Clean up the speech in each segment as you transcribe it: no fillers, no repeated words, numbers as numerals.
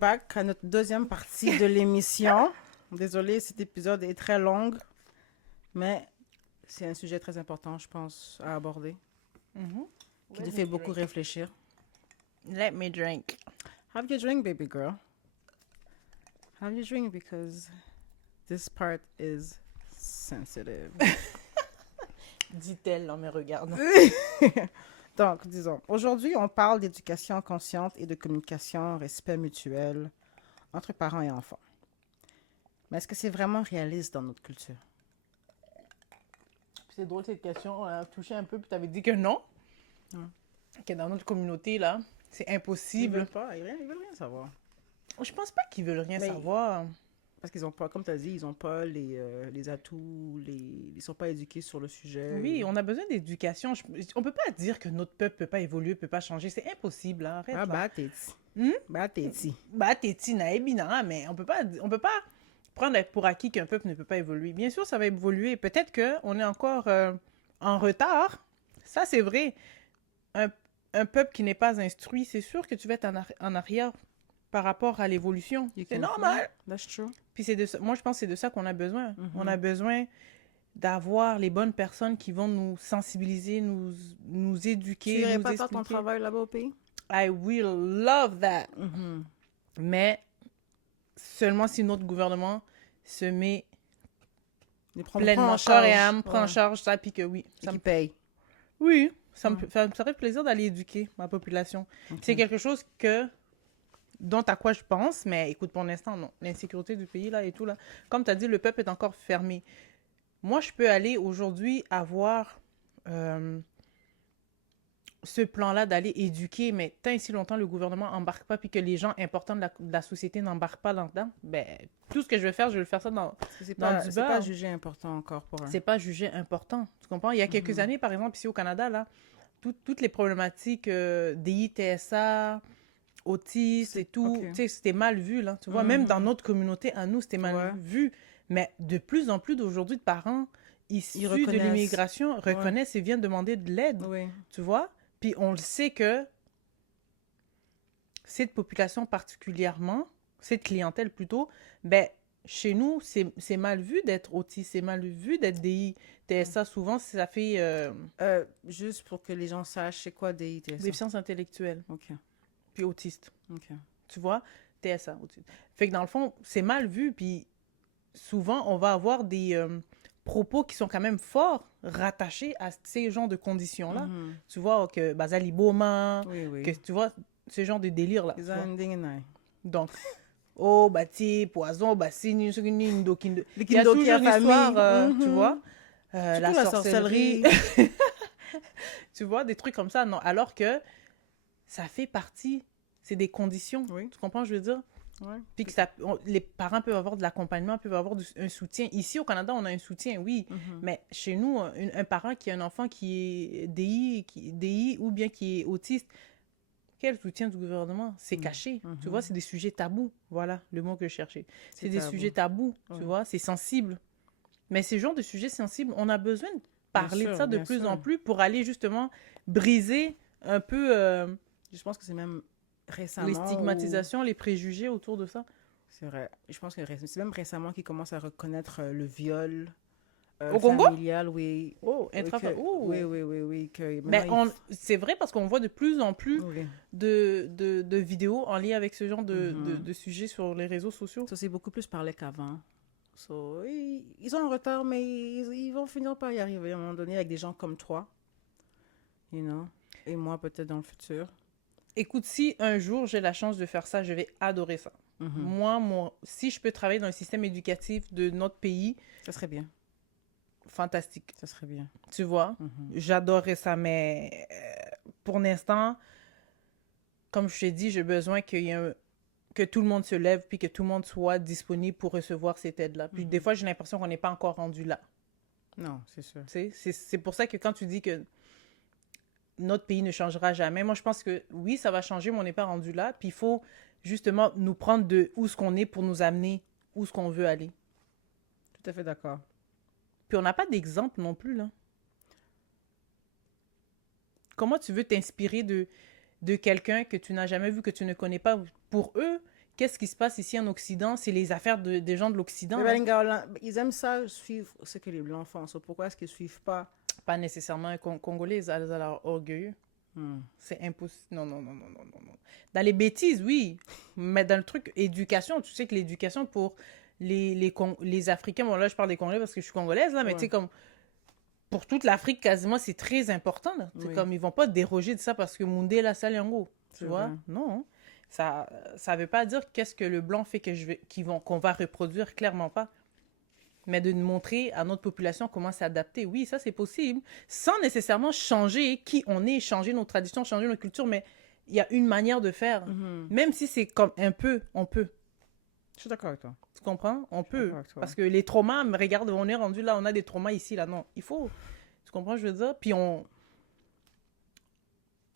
back à notre deuxième partie de l'émission. Désolée, cet épisode est très long, mais c'est un sujet très important, je pense, à aborder, qui te fait beaucoup réfléchir. Let me drink. Have your drink, baby girl. Have your drink because this part is sensitive. Dit-elle en me regardant. Donc, disons, aujourd'hui, on parle d'éducation consciente et de communication, respect mutuel entre parents et enfants. Mais est-ce que c'est vraiment réaliste dans notre culture? C'est drôle cette question, on a touché un peu, puis tu avais dit que non. Que dans notre communauté, là, c'est Ils impossible. veulent pas, ils veulent rien savoir. Je pense pas qu'ils veulent rien Mais- savoir. Parce qu'ils ont pas, comme tu as dit, ils ont pas les atouts, ils sont pas éduqués sur le sujet. Oui, on a besoin d'éducation. On peut pas dire que notre peuple peut pas évoluer, peut pas changer. C'est impossible, là. Arrête, Ah, là. bah, t'es-ti. Hmm? Bah, t'es-ti. Bah, t'es tina et bina, mais on peut pas prendre pour acquis qu'un peuple ne peut pas évoluer. Bien sûr, ça va évoluer. Peut-être qu'on est encore en retard. Ça, c'est vrai. Un peuple qui n'est pas instruit, c'est sûr que tu vas être en arrière par rapport à l'évolution. You C'est can- normal. That's true. Puis moi, je pense que c'est de ça qu'on a besoin. Mhm. On a besoin d'avoir les bonnes personnes qui vont nous sensibiliser, nous éduquer, Tu irais nous pas faire ton expliquer. travail là-bas au pays? I will love that. Mais seulement si notre gouvernement se met Prend pleinement en corps et charge. âme, prend en Ouais. charge ça, puis que oui. Et qui paye. Oui, ça me Ouais. ça me ferait plaisir d'aller éduquer ma population. Ok. C'est quelque chose dont à quoi je pense, mais écoute, pour l'instant, non. L'insécurité du pays, là, et tout, là. Comme tu as dit, le peuple est encore fermé. Moi, je peux aller aujourd'hui avoir ce plan-là d'aller éduquer, mais tant et si longtemps le gouvernement embarque pas, puis que les gens importants de la société n'embarquent pas là-dedans, ben, tout ce que je vais faire ça dans... Parce que c'est Dans pas, du c'est pas beurre. jugé important encore pour un. C'est pas jugé important. Tu comprends? Il y a quelques années, par exemple, ici au Canada, là, toutes les problématiques DI, TSA, autistes et tout, ok. tu sais, c'était mal vu, là. Tu vois, même dans notre communauté, à nous, c'était mal Ouais. vu. Mais de plus en plus d'aujourd'hui, de parents issus de reconnaissent. l'immigration reconnaissent et viennent demander de l'aide, Oui. tu vois? Puis on le sait que cette population particulièrement, cette clientèle plutôt, ben, chez nous, c'est mal vu d'être autiste, c'est mal vu d'être DI, TSA. Souvent, ça fait Juste pour que les gens sachent, c'est quoi des ITS? déficience intellectuelle, Ok. puis autiste. Ok. Tu vois? TSA, autiste. Fait que dans le fond, c'est mal vu, puis souvent, on va avoir des propos qui sont quand même forts, rattachés à ces genres de conditions-là. Mhm. Tu vois, que Bazali Boma, Oui, oui. que tu vois, ce genre de délire-là. tu Ils vois. ont un ding and I. Donc, oh, bati, poison, basini, indo, kindo. Les Il y a Kindo toujours qui a une histoire, famille. tu Mhm. vois. Surtout La la sorcellerie. sorcellerie. Tu vois, des trucs comme ça. Non, alors que ça fait partie, c'est des conditions. Oui. Tu comprends, je veux dire? Ouais. Puis que les parents peuvent avoir de l'accompagnement, peuvent avoir un soutien. Ici, au Canada, on a un soutien, oui. Mhm. Mais chez nous, un parent qui a un enfant qui est DI ou bien qui est autiste, quel soutien du gouvernement? C'est caché. Tu vois, c'est des sujets tabous. Voilà le mot que je cherchais. C'est des tabou. sujets tabous, tu Ouais. vois, c'est sensible. Mais ces genres de sujets sensibles, on a besoin de parler de sûr, ça de bien plus sûr. en plus pour aller justement briser un peu Je pense que c'est même récemment. les stigmatisations, les préjugés autour de ça. C'est vrai. Je pense que c'est même récemment qu'ils commencent à reconnaître le viol Au Congo? familial, oui. Oh, Oui, oui. Que Mais maintenant, c'est vrai parce qu'on voit de plus en plus oui. de vidéos en lien avec ce genre Mhm. de sujets sur les réseaux sociaux. Ça, c'est beaucoup plus parlé qu'avant. So, ils sont en retard, mais ils vont finir par y arriver à un moment donné avec des gens comme toi. You know? Et moi, peut-être dans le futur. Écoute, si un jour j'ai la chance de faire ça, je vais adorer ça. Mhm. Moi, si je peux travailler dans le système éducatif de notre pays, Ça serait bien. fantastique. Ça serait bien. Tu vois, j'adorerais ça, mais pour l'instant, comme je t'ai dit, j'ai besoin que tout le monde se lève puis que tout le monde soit disponible pour recevoir cette aide-là. Puis des fois, j'ai l'impression qu'on n'est pas encore rendu là. Non, c'est sûr. Tu sais, c'est pour ça que quand tu dis que notre pays ne changera jamais, moi, je pense que oui, ça va changer, mais on n'est pas rendu là. Puis il faut justement nous prendre de où ce qu'on est pour nous amener où ce qu'on veut aller. Tout à fait d'accord. Puis on n'a pas d'exemple non plus, là. Comment tu veux t'inspirer de quelqu'un que tu n'as jamais vu, que tu ne connais pas, pour eux, qu'est-ce qui se passe ici en Occident, c'est les affaires des gens de l'Occident. Mais ben, ils aiment ça, suivre ce que les Blancs font. So, pourquoi est-ce qu'ils ne suivent pas? Pas nécessairement Congolais, ils ont l'air orgueilleux. C'est impossible. Non. Dans les bêtises, oui. Mais dans le truc éducation, tu sais que l'éducation pour les Africains, bon là je parle des Congolais parce que je suis congolaise, là, mais tu sais comme pour toute l'Afrique quasiment, c'est très important. C'est comme ils vont pas déroger de ça parce que Mundé la Saliango. Tu vois? Vrai. Non. Ça veut pas dire qu'est-ce que le blanc fait qu'on va reproduire, clairement pas. Mais de montrer à notre population comment s'adapter. Oui, ça, c'est possible. Sans nécessairement changer qui on est, changer nos traditions, changer nos cultures, mais il y a une manière de faire. Même si c'est comme un peu, on peut. Je suis d'accord avec toi. Tu comprends? On peut. Parce que les traumas, regarde, on est rendu là, on a des traumas ici, là. Non, il faut. Tu comprends, je veux dire? Puis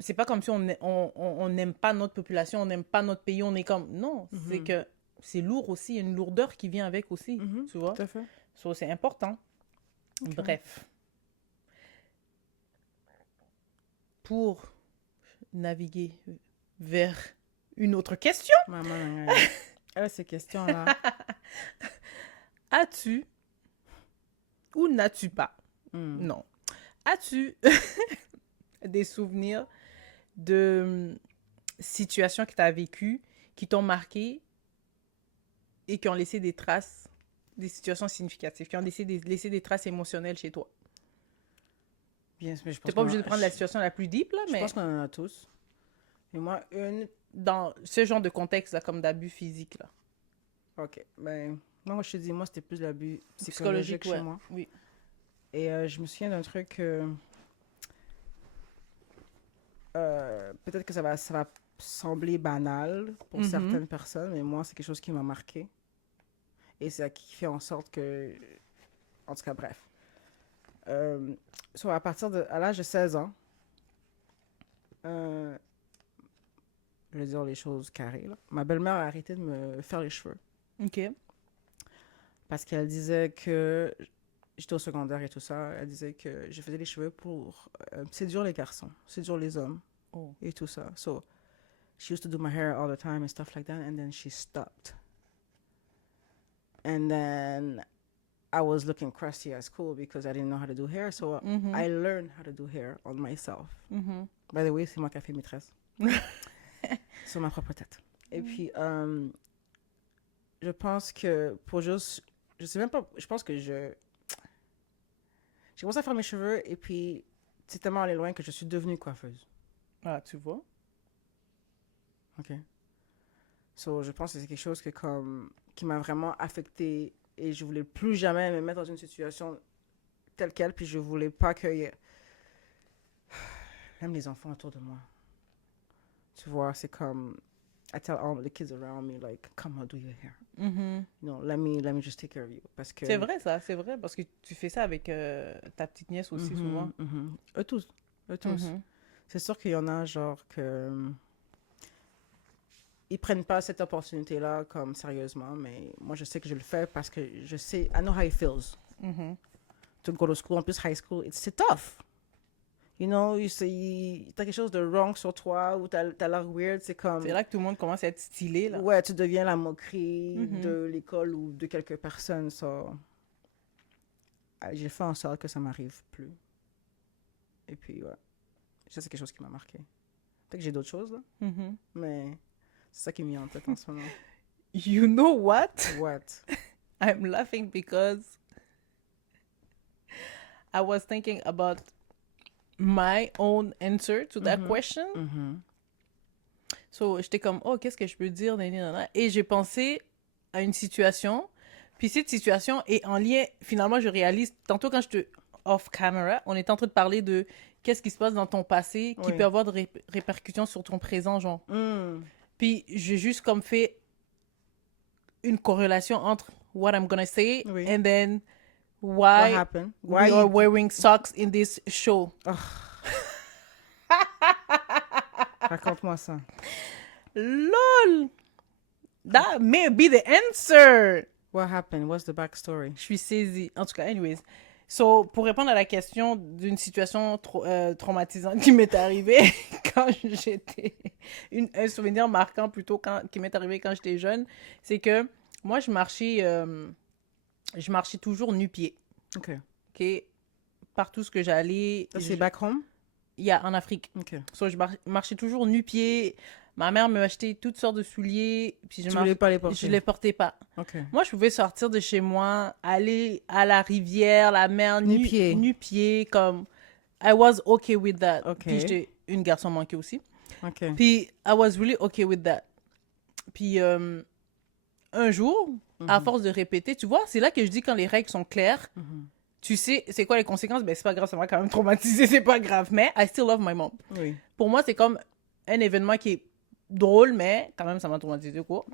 c'est pas comme si on n'aime pas notre population, on n'aime pas notre pays, on est comme... Non, c'est que c'est lourd aussi, il y a une lourdeur qui vient avec aussi, tu vois? Tout à fait. So, c'est important. Okay. Bref. Pour naviguer vers une autre question. Maman, ces questions-là. As-tu ou n'as-tu pas? Non. As-tu des souvenirs de situations que tu as vécues qui t'ont marqué et qui ont laissé des traces, des situations significatives, qui ont laissé des traces émotionnelles chez toi? Bien, mais je pense t'es pas obligé de prendre la situation la plus deep, là, mais... Je pense qu'on en a tous. Et moi, dans ce genre de contexte, là, comme d'abus physique, là. OK. Ben, moi, je te dis, moi, c'était plus l'abus psychologique chez moi. Oui. Et je me souviens d'un truc... peut-être que ça va sembler banal pour certaines personnes, mais moi, c'est quelque chose qui m'a marqué. Et c'est ça qui fait en sorte que... En tout cas, bref. À l'âge de 16 ans, je vais dire les choses carrées, là. Ma belle-mère a arrêté de me faire les cheveux. OK. Parce qu'elle disait que... J'étais au secondaire et tout ça. Elle disait que je faisais les cheveux pour séduire les garçons, séduire les hommes et tout ça. So, she used to do my hair all the time and stuff like that. And then she stopped. And then I was looking crusty at school because I didn't know how to do hair. So I learned how to do hair on myself. By the way, c'est moi qui ai fait maîtresse. Sur ma propre tête. Et puis, je pense que pour juste... Je sais même pas... Je pense que j'ai commencé à faire mes cheveux et puis c'est tellement allé loin que je suis devenue coiffeuse. Ah, tu vois? OK. So, je pense que c'est quelque chose qui m'a vraiment affectée et je voulais plus jamais me mettre dans une situation telle quelle, puis je voulais pas que... Même les enfants autour de moi. Tu vois, c'est comme... I tell all the kids around me, like, come on, do your hair. You know, let me just take care of you. Parce que... C'est vrai, ça, c'est vrai. Parce que tu fais ça avec ta petite nièce aussi, souvent. Eux tous. C'est sûr qu'il y en a, genre, que... Ils prennent pas cette opportunité-là comme sérieusement, mais moi, je sais que je le fais parce que je sais... I know how it feels. To go to school. En plus, high school, c'est tough. You know, t'as quelque chose de wrong sur toi ou t'as l'air weird, c'est comme... C'est là que tout le monde commence à être stylé, là. Ouais, tu deviens la moquerie de l'école ou de quelques personnes, ça... J'ai fait en sorte que ça m'arrive plus. Et puis, ouais. Ça, c'est quelque chose qui m'a marqué. Peut-être que j'ai d'autres choses, là. Mais c'est ça qui me vient en tête en ce moment. You know what? What? I'm laughing because I was thinking about my own answer to that question. So, j'étais comme, oh, qu'est-ce que je peux dire? Et j'ai pensé à une situation. Puis cette situation est en lien, finalement, je réalise, tantôt quand je te off camera, on est en train de parler de qu'est-ce qui se passe dans ton passé qui peut avoir de répercussions sur ton présent, genre. Puis j'ai juste comme fait une corrélation entre what I'm gonna say and then why you're wearing socks in this show. Raconte-moi ça. LOL! That may be the answer! What happened? What's the backstory? Je suis saisie. En tout cas, anyways. So, pour répondre à la question d'une situation traumatisante qui m'est arrivée quand j'étais... un souvenir marquant plutôt qui m'est arrivé quand j'étais jeune, c'est que moi, je marchais toujours nu-pied. OK. OK? Partout ce que j'allais... Ça, c'est back home? Yeah, en Afrique. OK. So, je marchais toujours nu-pied. Ma mère me achetait toutes sortes de souliers. Puis Tu voulais pas les porter? Je les portais pas. OK. Moi, je pouvais sortir de chez moi, aller à la rivière, la mer, Nu-pied. nu-pied, comme... I was okay with that. OK. Puis j'étais une garçon manquée aussi. OK. Puis I was really okay with that. Puis un jour, à force de répéter, tu vois, c'est là que je dis quand les règles sont claires, tu sais, c'est quoi les conséquences? Ben, c'est pas grave, ça m'a quand même traumatisé, c'est pas grave. Mais I still love my mom. Oui. Pour moi, c'est comme un événement qui est drôle, mais quand même, ça m'a traumatisé, quoi.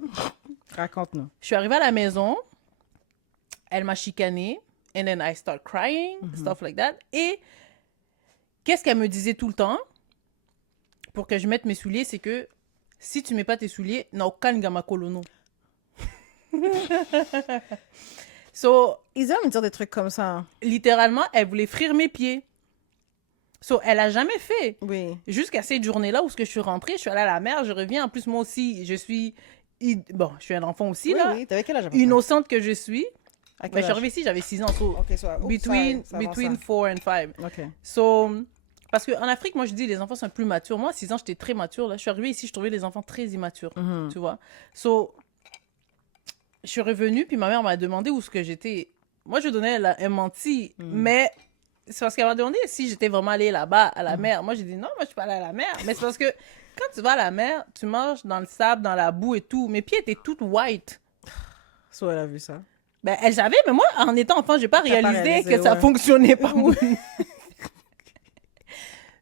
Raconte-nous. Je suis arrivée à la maison, elle m'a chicanée, and then I start crying, stuff like that. Et qu'est-ce qu'elle me disait tout le temps pour que je mette mes souliers, c'est que si tu mets pas tes souliers, n'a aucun gama colono. So, Ils aiment dire des trucs comme ça. littéralement, elle voulait frire mes pieds. So, elle a jamais fait. Oui. Jusqu'à cette journée-là où je suis rentrée, je suis allée à la mer, je reviens. En plus, moi aussi, je suis un enfant aussi, là. Oui, t'avais quel âge à peu près? Innocente que je suis. À quel Ben, je suis âge? arrivée ici, j'avais 6 ans. So, OK, soit. between 4 and 5. OK. So, parce qu'en Afrique, moi, je dis les enfants sont plus matures. Moi, à 6 ans, j'étais très mature. Là. Je suis arrivée ici, je trouvais les enfants très immatures. Tu vois? So, je suis revenue, puis ma mère m'a demandé où ce que j'étais. Moi, je donnais un menti, mais c'est parce qu'elle m'a demandé si j'étais vraiment allée là-bas, à la mer. Moi, j'ai dit non, moi, je suis pas allée à la mer. Mais c'est parce que quand tu vas à la mer, tu marches dans le sable, dans la boue et tout. Mes pieds étaient toutes white. Soit elle a vu ça. Ben, elle savait, mais moi, en étant enfant, j'ai pas réalisé que ça ouais. fonctionnait pas.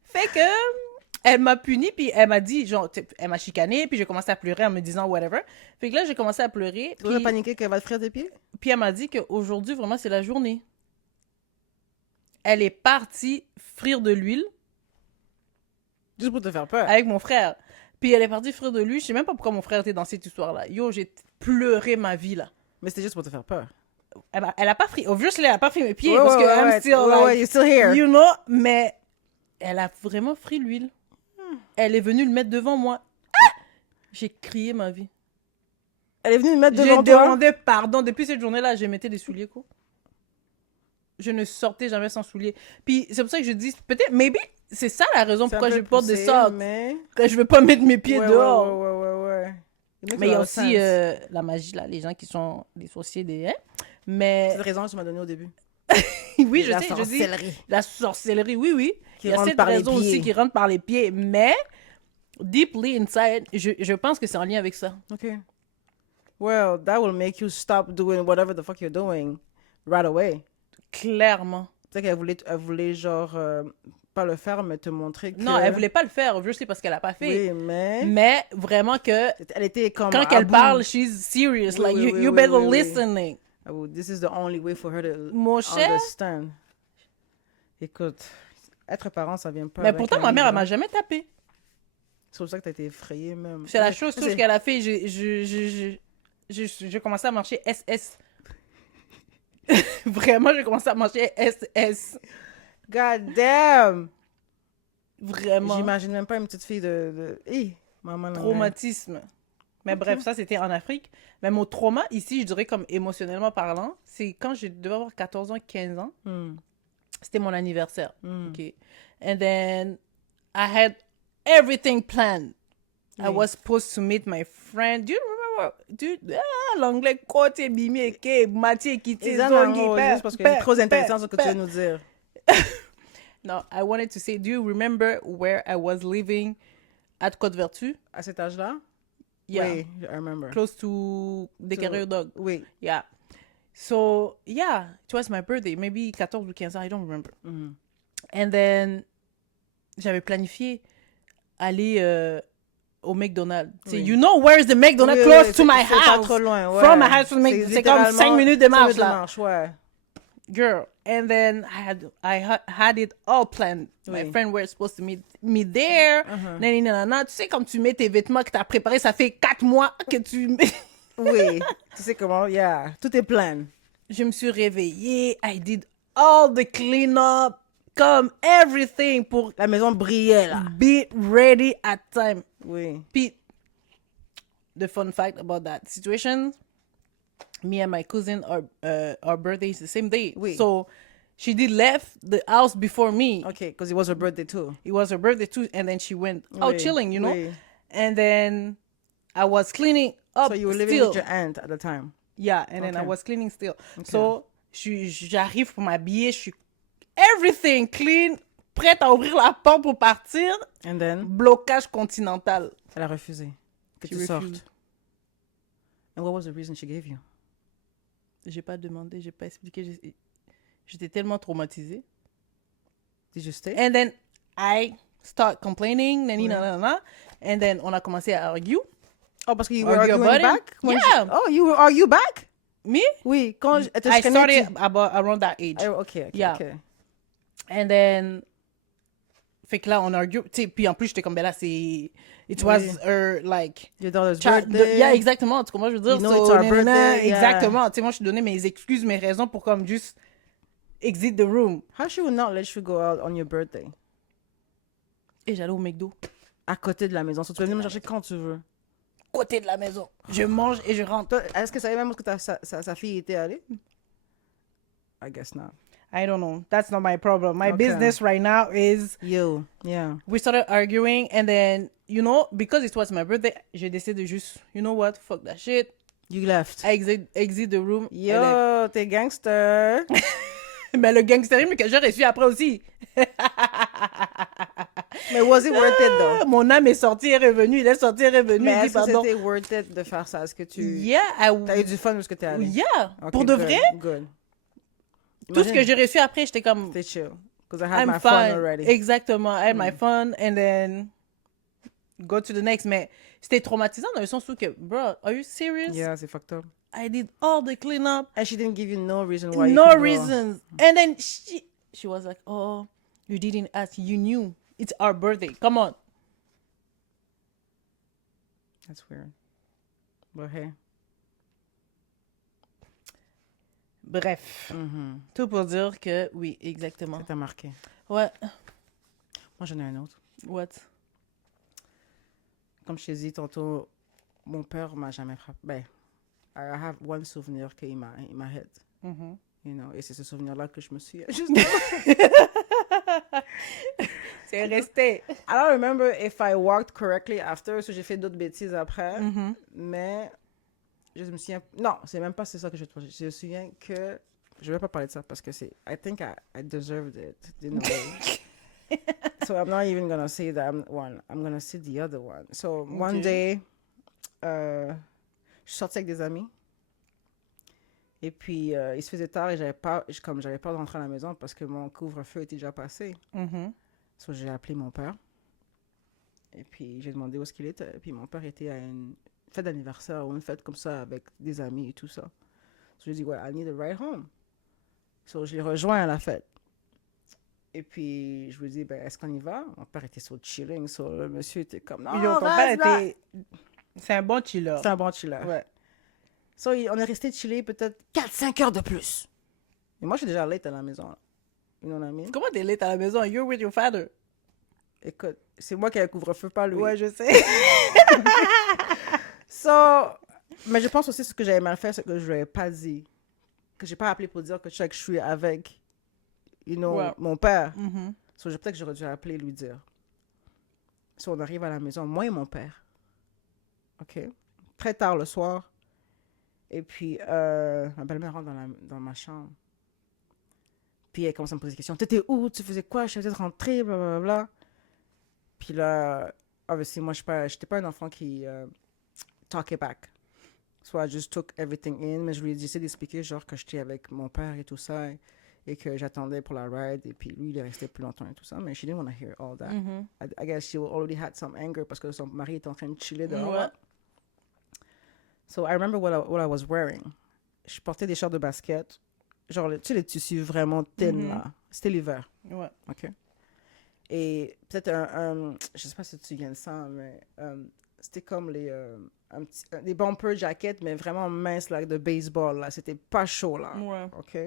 Fait que, elle m'a punie, puis elle m'a dit, genre, elle m'a chicanée, puis j'ai commencé à pleurer en me disant whatever. Fait que là, j'ai commencé à pleurer. Tu as paniqué qu'elle va te frire des pieds? Puis elle m'a dit qu'aujourd'hui, vraiment, c'est la journée. Elle est partie frire de l'huile. Juste pour te faire peur. Avec mon frère. Puis elle est partie frire de l'huile. Je sais même pas pourquoi mon frère était dans cette histoire-là. Yo, j'ai pleuré ma vie, là. Mais c'était juste pour te faire peur. Elle a pas frit. Obviously, elle a pas frit mes pieds parce que I'm still like, you're still here. you know, mais elle a vraiment frit l'huile. Elle est venue le mettre devant moi. Ah! J'ai crié ma vie. Elle est venue me mettre devant J'ai toi. demandé pardon. Depuis cette journée-là, je mettais des souliers, quoi. Je ne sortais jamais sans souliers. Puis c'est pour ça que je dis, peut-être, maybe, c'est ça la raison pourquoi je porte des socks. Mais... Que je veux pas mettre mes pieds dehors. Ouais. Mais il y a aussi la magie, là, les gens qui sont des sorciers, des... Hein? Mais... C'est la raison que tu m'as donnée au début. oui, je la sais, je sorcellerie. dis... La sorcellerie, oui. Qui il y a rentre cette par les raison aussi pieds. qui rentre par les pieds. Mais, deeply inside, je pense que c'est en lien avec ça. OK. Well, that will make you stop doing whatever the fuck you're doing right away. Clairement. Tu sais qu'elle voulait genre, pas le faire, mais te montrer que... Non, elle voulait pas le faire, juste parce qu'elle a pas fait. Oui, mais... Mais vraiment que... Elle était comme... Quand elle parle, she's serious. Oui, Like, oui, you oui, better oui, oui. listening. Oh, this is the only way for her to Mon cher. understand. Écoute, être parent, ça vient pas Mais avec pourtant, un ma mère, elle livre. m'a jamais tapé. C'est pour ça que t'as été effrayée même. C'est la chose C'est- qu'elle a fait. J'ai commencé à marcher SS. Vraiment, j'ai commencé à marcher SS. God damn! Vraiment. J'imagine même pas une petite fille de... Hey, maman... Traumatisme. Mais bref, ça, c'était en Afrique. Mais mon trauma, ici, je dirais comme émotionnellement parlant, c'est quand je devais avoir 14 ans, 15 ans. C'était mon anniversaire. OK. And then, I had everything planned. I Oui. was supposed to meet my friend. Do you remember? L'anglais côté bimi et Mathieu qui Et t'es ça, non, juste parce que c'est trop intéressant ce que tu viens de nous dire. No, I wanted to say, do you remember where I was living at Côte-Vertu? À cet âge-là? Yeah. Oui, I remember. Close to the Dog. Oui. Yeah. So, yeah, it was my birthday. Maybe 14 ou 15 ans, I don't remember. And then, j'avais planifié aller au McDonald's. Oui. You know where is the McDonald's Oui, close oui, to my c'est pas house? trop loin, ouais. From my house to the McDonald's. C'est comme 5 minutes de marche, là. Ouais. Girl. And then, I had it all planned. My Oui. friend were supposed to meet me there. Nanana. Tu sais, comme tu mets tes vêtements que tu as préparés, ça fait 4 mois que tu mets... Oui. Tu sais comment? Yeah. Tout est plein. Je me suis réveillée. I did all the cleanup, comme everything pour La maison brillait, là. be ready at time. Oui. Puis, the fun fact about that situation, me and my cousin, our birthday is the same day. Oui. So, she did left the house before me. Okay, because it was her birthday too. It was her birthday too, and then she went out Oui, chilling, you know? oui. And then I was cleaning up So you were living still. with your aunt at the time. Yeah, and then I Okay. was cleaning still. So, j'arrive pour m'habiller, je suis everything clean, prête à ouvrir la porte pour partir. And then, Blocage continental. elle a refusé que She tu refused. sortes. And what was the reason she gave you? J'ai pas demandé, j'ai pas expliqué. J'étais tellement traumatisée. Did you stay? And then I start complaining, nanana, and then on a commencé à argue. Oh, parce que you were Argue arguing about it? back? Yeah. Oh, you were argue back? Me? Oui, quand elle te I chicanait, started about around that age. Okay, Yeah. okay. And then, fait que là, on argue. Tu sais, puis en plus, j'étais comme, ben là, c'est. It was her, like. Your daughter's child- birthday. Yeah, exactement. Tu comprends, je veux dire. You know it's our nanana, birthday, yeah. Exactement. Tu sais, moi, je te donnais mes excuses, mes raisons pour comme juste exit the room. How she would not let you go out on your birthday? Et j'allais au McDo. À côté de la maison. So, tu peux venir me chercher quand tu veux. Côté de la maison. Je mange et je rentre. Toi, est-ce que ça savait même où que sa fille était allée? I guess not. I don't know. That's not my problem. My Okay. business right now is You, yeah. we started arguing and then, you know, because it was my birthday, j'ai décidé de juste, you know what, fuck that shit. You left. I exit the room. Yo, t'es gangster. Mais le gangsterisme que j'ai reçu après aussi. Mais was it worth it though? Mon âme est sortie et revenue. Il est sorti et revenu. Mais il dit est-ce que pardon. c'était worth it de faire ça? Est-ce que tu... Yeah, T'as eu du fun parce que t'es allé? yeah. Okay, Pour de good, vrai, Good. tout ce que j'ai reçu après, j'étais comme, C'était chill. Because I had I'm my fun fine. already. Exactement. I had my fun and then go to the next. Mais c'était traumatisant dans le sens où que, bro, are you serious? Yeah, c'est fucked up. I did all the cleanup. And she didn't give you no reason why you No couldn't go. reasons. And then she was like, oh, you didn't ask. You knew. It's our birthday. Come on. That's weird. But hey. Bref. Tout pour dire que oui, exactement. Ça t'a marqué. Ouais. Moi, j'en ai un autre. What? Comme je t'ai dit tantôt, mon père m'a jamais frappé. Ben, I have one souvenir qu'il m'a hit. You know, et c'est ce souvenir-là que je me suis... C'est resté. I don't remember if I walked correctly after, parce que j'ai fait d'autres bêtises après, mais je me souviens... Non, c'est même pas c'est ça que je te Je me souviens que... Je vais pas parler de ça parce que c'est... I think I deserved it in a way. So I'm not even gonna say that one. I'm gonna say the other one. So one day, je suis sortie avec des amis. Et puis, il se faisait tard et j'avais peur de rentrer à la maison parce que mon couvre-feu était déjà passé. So, j'ai appelé mon père. Et puis, j'ai demandé où est-ce qu'il était. Et puis, mon père était à une fête d'anniversaire ou une fête comme ça avec des amis et tout ça. So, j'ai dit, well, I need a ride home. So, je l'ai rejoint à la fête. Et puis, je lui ai dit, ben, est-ce qu'on y va? Mon père était sur chilling. So, le monsieur était comme, non, Ton père reste là. était... C'est un bon chiller. C'est un bon chiller. Ouais. So, on est resté chiller peut-être 4-5 heures de plus. Et moi, je suis déjà late à la maison. Là. You know what I mean? Comment t'es late à la maison? You're with your father. Écoute, c'est moi qui ai le couvre-feu, pas lui. Ouais, je sais. So, mais je pense aussi ce que j'avais mal fait, c'est que je lui ai pas dit. Que j'ai pas appelé pour dire que je suis avec, you know, Ouais. mon père. So, peut-être que j'aurais dû appeler et lui dire. So, on arrive à la maison, moi et mon père. OK? Très tard le soir. Et puis, ma belle-mère rentre dans ma chambre. Puis, elle commence à me poser des questions. T'étais où? Tu faisais quoi? Je suis peut-être rentrée, blablabla. Puis là, obviously, moi, je n'étais pas un enfant qui talkait back. So, I just took everything in. Mais je lui ai essayé d'expliquer, genre, que j'étais avec mon père et tout ça. Et que j'attendais pour la ride. Et puis, lui, il est resté plus longtemps et tout ça. Mais she didn't want to hear all that. I guess she already had some anger parce que son mari était en train de chiller dehors. Ouais. So, I remember what I was wearing. Je portais des shorts de basket. Genre, tu sais, les tissus vraiment thin, là. C'était l'hiver. Ouais. OK? Et peut-être je sais pas si tu te souviens de ça, mais c'était comme des bumper jackets, mais vraiment minces, là, de baseball, là. C'était pas chaud, là. Ouais. OK?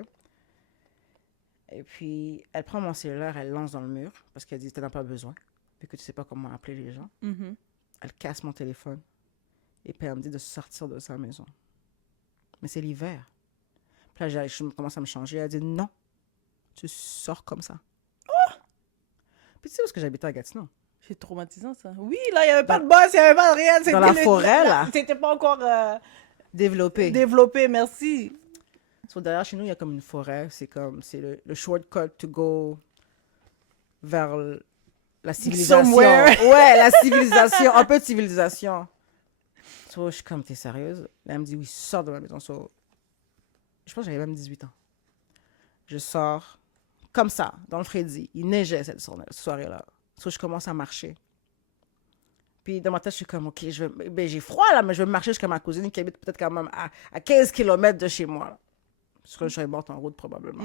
Et puis, elle prend mon cellulaire, elle lance dans le mur parce qu'elle dit « T'en as pas besoin. » Puis que tu sais pas comment appeler les gens. Elle casse mon téléphone. Et puis, elle me dit de sortir de sa maison. Mais c'est l'hiver. Puis là, je commence à me changer. Elle dit « Non, tu sors comme ça. » Puis tu sais où est-ce que j'habitais à Gatineau? C'est traumatisant, ça. Oui, là, il n'y avait pas de boss, il n'y avait pas de rien. Dans la forêt, là. C'était pas encore Développé. merci. So, derrière chez nous, il y a comme une forêt. C'est le shortcut to go vers la civilisation. Somewhere. Ouais, la civilisation. Un peu de civilisation. So, je suis comme, t'es sérieuse? Là, elle me dit, oui, sors de ma maison. So, je pense que j'avais même 18 ans. Je sors comme ça, dans le Freddy. Il neigeait cette soirée-là. So, je commence à marcher. Puis dans ma tête, je suis comme, OK, j'ai froid là, mais je vais marcher jusqu'à ma cousine qui habite peut-être quand même à 15 km de chez moi. Là. Parce que je serais morte en route probablement.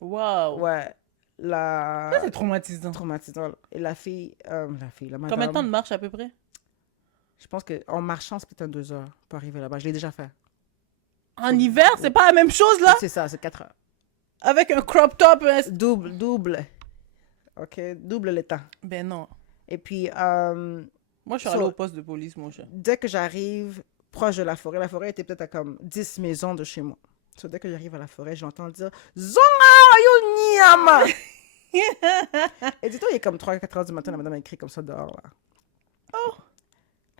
Wow. Ouais. Ça, c'est traumatisant. Traumatisant. Et la madame... Combien de temps de marche à peu près? Je pense qu'en marchant, c'est peut-être 2 heures pour arriver là-bas. Je l'ai déjà fait. En hiver, c'est pas la même chose là? C'est ça, c'est 4 heures. Avec un crop top. Double. OK, double le temps. Ben non. Et puis... Moi, je suis allée au poste de police, mon cher. Dès que j'arrive proche de la forêt était peut-être à comme 10 maisons de chez moi. So, dès que j'arrive à la forêt, j'entends dire « Zonga, yo niama! » Et dis-toi, il est comme 3-4 heures du matin, la madame a écrit comme ça dehors, là. Oh!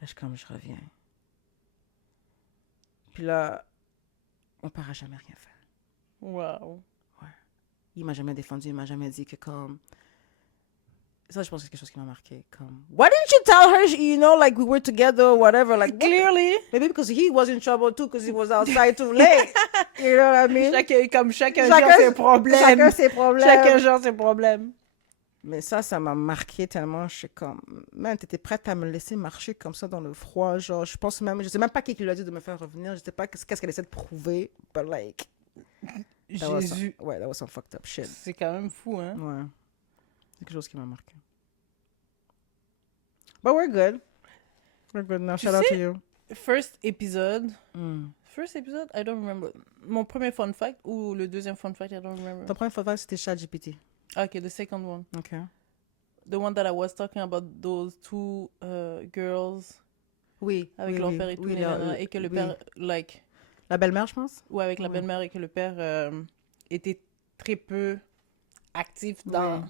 Là, je reviens. Puis là, on pourra jamais rien faire. Wow. Ouais. Il m'a jamais défendu, il m'a jamais dit que comme... Ça, je pense que c'est quelque chose qui m'a marqué. Comme, why didn't you tell her, you know, like we were together or whatever? Like, clearly. Maybe because he was in trouble too, because he was outside too late. You know what I mean? Chacun gère ses problèmes. Chacun ses problèmes. Chacun gère ses problèmes. Mais ça m'a marqué tellement. Je suis comme, man, t'étais prête à me laisser marcher comme ça dans le froid. Genre, je sais même pas qui lui a dit de me faire revenir. Je sais pas qu'est-ce qu'elle essaie de prouver. But like. Jésus. Ouais, that was some fucked up shit. C'est quand même fou, hein? Ouais. C'est quelque chose qui m'a marqué. But we're good. We're good now. Shout out to you. First episode, I don't remember. Mon premier fun fact ou le deuxième fun fact, I don't remember. Ton premier fun fact, c'était ChatGPT. Okay, the second one. Okay. The one that I was talking about those two girls. Oui. Avec leur père et tout. Et que le père, like... La belle-mère, je pense? Ouais, avec la belle-mère et que le père était très peu actif dans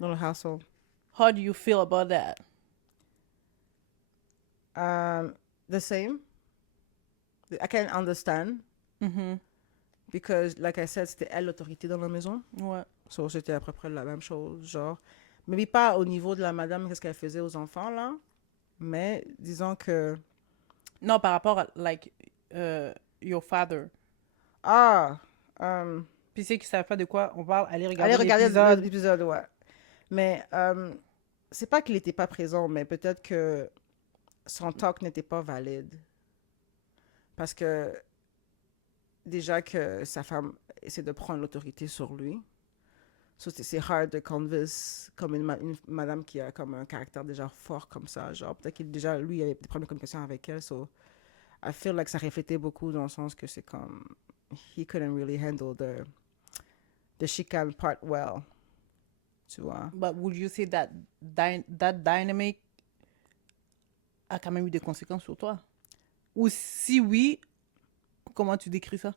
le household. How do you feel about that? The same. I can understand. Because, like I said, c'était elle l'autorité dans la maison. Ouais. So, c'était à peu près la même chose, genre. Mais pas au niveau de la madame, qu'est-ce qu'elle faisait aux enfants, là. Mais, disons que... Non, par rapport à, like, your father. Puis c'est qu'ils ne savent pas de quoi on parle, allez regarder l'épisode, ouais. Mais, c'est pas qu'il n'était pas présent, mais peut-être que son talk n'était pas valide. Parce que, déjà que sa femme essaie de prendre l'autorité sur lui, so c'est hard de convince comme une madame qui a comme un caractère déjà fort comme ça, genre peut-être qu'il déjà lui avait des problèmes de communication avec elle, so I feel like ça reflétait beaucoup dans le sens que c'est comme he couldn't really handle the chicane part well, tu vois. But would you say that dynamic a quand même eu des conséquences sur toi? Ou si oui, comment tu décris ça?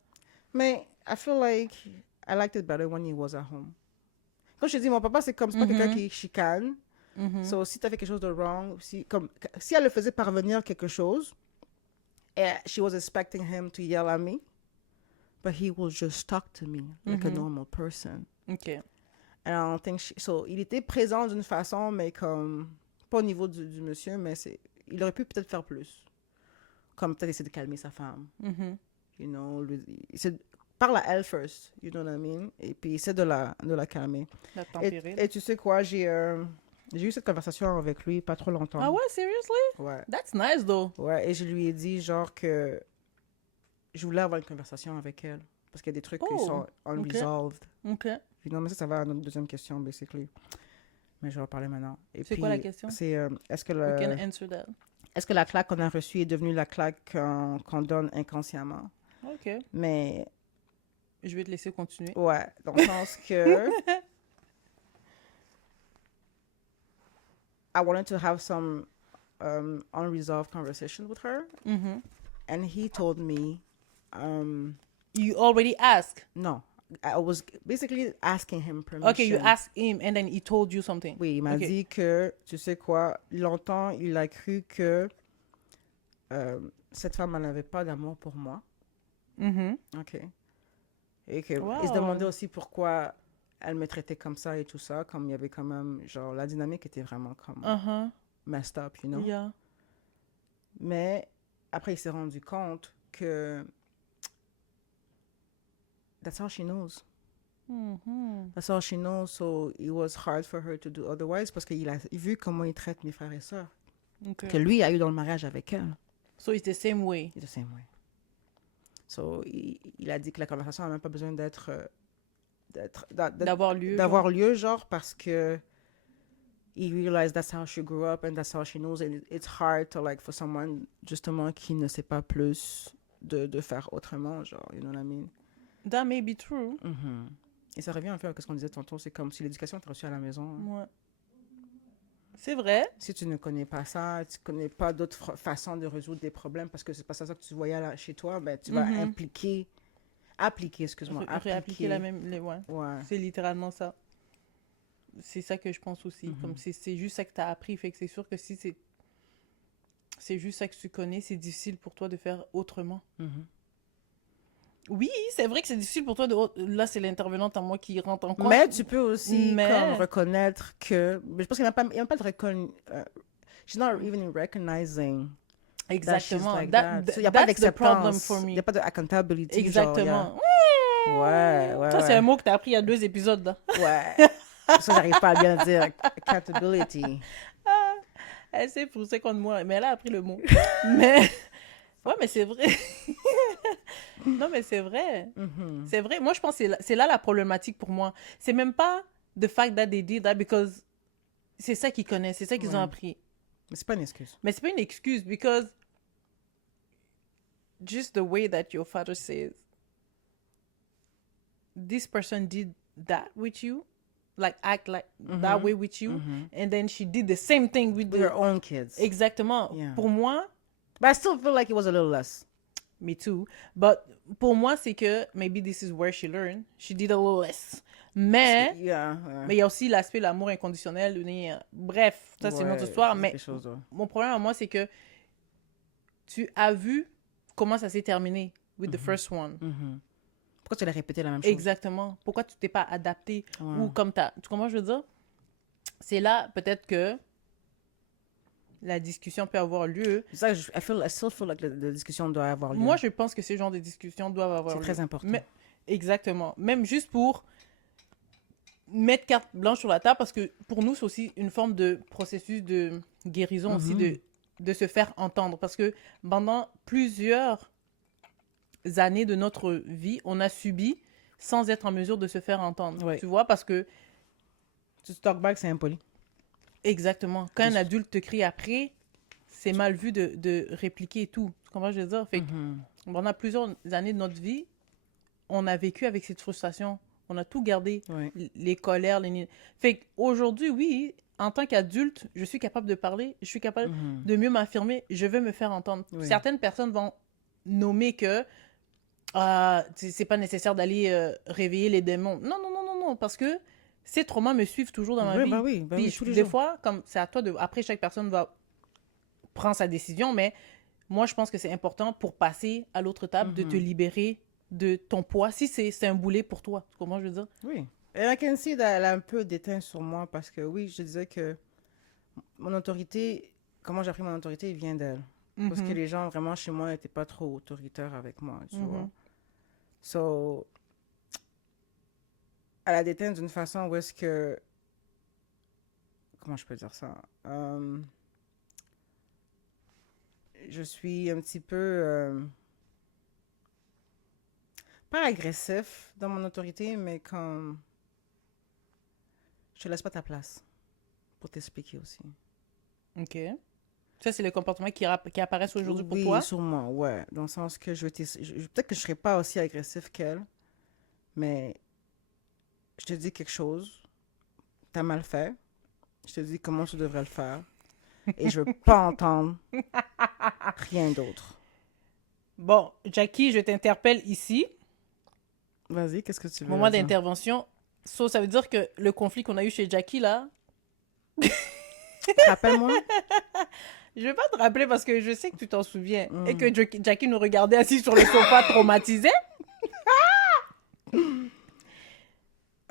Mais I feel like I liked it better when he was at home. Comme je te dis, mon papa, c'est comme, c'est pas quelqu'un qui chicane. So, si tu as fait quelque chose de wrong, si elle le faisait parvenir quelque chose, and she was expecting him to yell at me, but he will just talk to me like a normal person. Okay. And I don't think so, il était présent d'une façon, mais comme, pas au niveau du monsieur, mais il aurait pu peut-être faire plus. Comme peut-être essayer de calmer sa femme. You know, parle à elle first, you know what I mean? Et puis essaie de la calmer. La tempérer. Et tu sais quoi, j'ai eu cette conversation avec lui pas trop longtemps. Ah ouais, seriously? Ouais. That's nice, though. Ouais, et je lui ai dit genre que je voulais avoir une conversation avec elle. Parce qu'il y a des trucs qui sont unresolved. OK. Puis non, mais ça va à notre deuxième question, basically. Mais je vais en parler maintenant. C'est quoi la question? C'est, est-ce que We can answer that. Est-ce que la claque qu'on a reçue est devenue la claque qu'on donne inconsciemment? OK. Mais Je vais te laisser continuer. Ouais, dans le sens que I wanted to have some unresolved conversation with her. Mm-hmm. And he told me, You already asked. no, I was basically asking him permission. Okay, you asked him and then he told you something. Oui, il m'a Okay. dit que, tu sais quoi, longtemps, il a cru que cette femme n'avait pas d'amour pour moi. Mm-hmm. OK. Et que, Wow. il se demandait aussi pourquoi elle me traitait comme ça et tout ça, comme il y avait quand même, genre, la dynamique était vraiment comme Uh-huh. messed up, you know? Yeah. Mais après, il s'est rendu compte que that's all she knows. Mm-hmm. That's all she knows, so it was hard for her to do otherwise parce qu'il a vu comment il traite mes frères et sœurs, Okay. que lui a eu dans le mariage avec elle. So it's the same way. It's the same way. So, il a dit que la conversation n'a même pas besoin D'avoir lieu. d'avoir lieu, genre, parce que he realized that's how she grew up and that's how she knows, and it's hard to, like, for someone, justement, qui ne sait pas plus de faire autrement, genre, you know what I mean? That may be true. Mm-hmm. Et ça revient un peu à ce qu'on disait tantôt, c'est comme si l'éducation est reçue à la maison. Hein. Ouais. C'est vrai. Si tu ne connais pas ça, tu ne connais pas d'autres façons de résoudre des problèmes parce que c'est pas ça que tu voyais là, chez toi, ben, tu vas appliquer, Réappliquer la même. Ouais. Ouais. C'est littéralement ça. C'est ça que je pense aussi. Comme c'est juste ça que tu as appris. Fait que c'est sûr que si c'est juste ça que tu connais, c'est difficile pour toi de faire autrement. Mhm. Oui, c'est vrai que c'est difficile pour toi de... Là, c'est l'intervenante en moi qui rentre en compte. Mais tu peux aussi Mais- comme reconnaître que... Mais je pense qu'il n'y a pas de reconnaissance. She's not even recognizing that she's Exactement. like that. So, il n'y a pas That's the problem d'acceptance. for Il me. n'y a pas de accountability. Exactement. Ouais. Ça, c'est un mot que tu as appris il y a 2 épisodes. Là. Ouais. Ça, j'arrive pas à bien dire. Accountability. Elle s'est poussée contre moi, mais elle a appris le mot. Mais... Ouais, mais c'est vrai. Non, mais c'est vrai. Mhm. C'est vrai. Moi, je pense que c'est là la problématique pour moi. C'est même pas the fact that they did that because c'est ça qu'ils connaissent, c'est ça qu'ils ont Ouais. appris. Mais c'est pas une excuse. Mais c'est pas une excuse because just the way that your father says this person did that with you, like act like that way with you, and then she did the same thing with With your own kids. Exactement. Yeah. Pour moi, But I still feel like it was a little less. me too. But pour moi, c'est que maybe this is where she learned. She did a little less. Mais Yeah. il y a aussi l'aspect de l'amour inconditionnel. Bref, ça, c'est une autre histoire. Mais mon problème à moi, c'est que tu as vu comment ça s'est terminé with the first one. Pourquoi tu l'as répété la même chose? Exactement. Pourquoi tu t'es pas adapté Ouais. ou comme t'as... Tu comprends, je veux dire? C'est là, peut-être que la discussion peut avoir lieu. C'est ça, I still feel like la discussion doit avoir lieu. Moi, je pense que ce genre de discussion doivent avoir c'est lieu. très important. Mais, exactement. Même juste pour mettre carte blanche sur la table, parce que pour nous, c'est aussi une forme de processus de guérison aussi, de se faire entendre. Parce que pendant plusieurs années de notre vie, on a subi sans être en mesure de se faire entendre. Ouais. Tu vois, parce que... Tu talk back, c'est impoli. Exactement. Quand un adulte te crie après, c'est mal vu de répliquer et tout. Tu comprends ce que je veux dire? Fait que pendant plusieurs années de notre vie, on a vécu avec cette frustration. On a tout gardé. Ouais. Les colères, Fait qu'aujourd'hui, oui, en tant qu'adulte, je suis capable de parler, je suis capable de mieux m'affirmer, je veux me faire entendre. Oui. Certaines personnes vont nommer que c'est pas nécessaire d'aller réveiller les démons. Non, parce que ces traumas me suivent toujours dans ma Oui, vie. bah oui, Puis tous les des jours. fois, comme c'est à toi de... Après, chaque personne va prendre sa décision, mais moi, je pense que c'est important pour passer à l'autre table de te libérer de ton poids, si c'est un boulet pour toi. Comment je veux dire? Oui. Et I can see that elle a un peu déteint sur moi parce que oui, je disais que mon autorité, comment j'ai appris mon autorité, vient d'elle. Parce que les gens vraiment chez moi n'étaient pas trop autoritaires avec moi, tu vois. So, elle a déteint d'une façon où est-ce que... Comment je peux dire ça? Je suis un petit peu... pas agressif dans mon autorité, mais comme... Je te laisse pas ta place pour t'expliquer aussi. OK. Ça, c'est le comportement qui apparaissent aujourd'hui pour oui, toi? sur moi, ouais. Dans le sens que peut-être que je serais pas aussi agressif qu'elle, Mais je te dis quelque chose, t'as mal fait. Je te dis comment tu devrais le faire. Et je veux pas entendre rien d'autre. Bon, Jackie, je t'interpelle ici. Vas-y, qu'est-ce que tu veux Moment dire? d'intervention. So, ça veut dire que le conflit qu'on a eu chez Jackie, là, Rappelle-moi. je vais pas te rappeler parce que je sais que tu t'en souviens. Mm. Et que Jackie nous regardait assis sur le sofa traumatisé.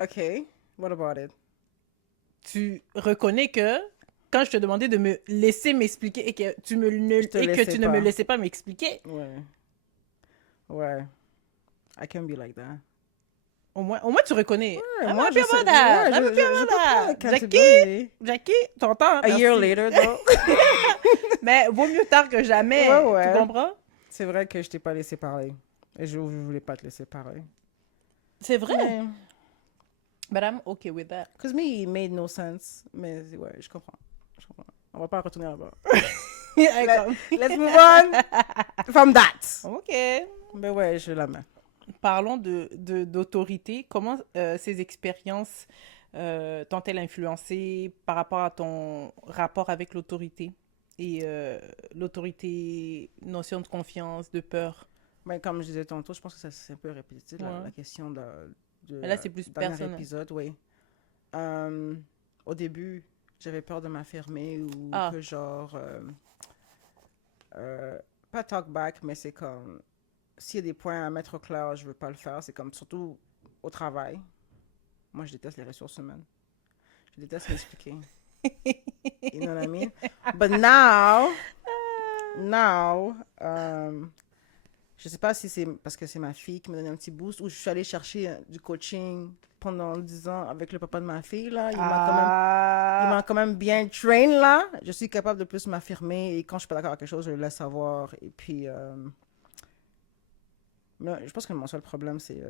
OK. What about it? Tu reconnais que quand je te demandais de me laisser m'expliquer et que tu, ne me laissais pas m'expliquer, Ouais. Ouais. I can be like that. au moins tu reconnais. Ouais, moi, je sais. Jackie, t'entends? A year later, though. Mais vaut mieux tard que jamais. Ouais. Tu comprends? C'est vrai que je t'ai pas laissé parler. Et je voulais pas te laisser parler. C'est vrai. Mais, But I'm okay with that. because me, it made no sense. Mais ouais, je comprends. On va pas retourner là-bas. Let's move on from that. Ok. Mais ouais, je la mets. Parlons d'autorité. Comment ces expériences t'ont-elles influencé par rapport à ton rapport avec l'autorité et l'autorité, notion de confiance, de peur? Mais comme je disais tantôt, je pense que c'est un peu répétitif, la question de Mais là, c'est plus dernier personnel. épisode, oui. Au début, j'avais peur de m'affirmer ou que genre... pas talk back, mais c'est comme... S'il y a des points à mettre au clair, je veux pas le faire. C'est comme surtout au travail. Moi, je déteste les ressources humaines. Je déteste m'expliquer. You know what I mean? But now, je sais pas si c'est parce que c'est ma fille qui me donne un petit boost ou je suis allée chercher du coaching pendant 10 ans avec le papa de ma fille, là. Il m'a quand même bien train, là. Je suis capable de plus m'affirmer et quand je suis pas d'accord avec quelque chose, je le laisse savoir. Et puis, je pense que mon seul problème, c'est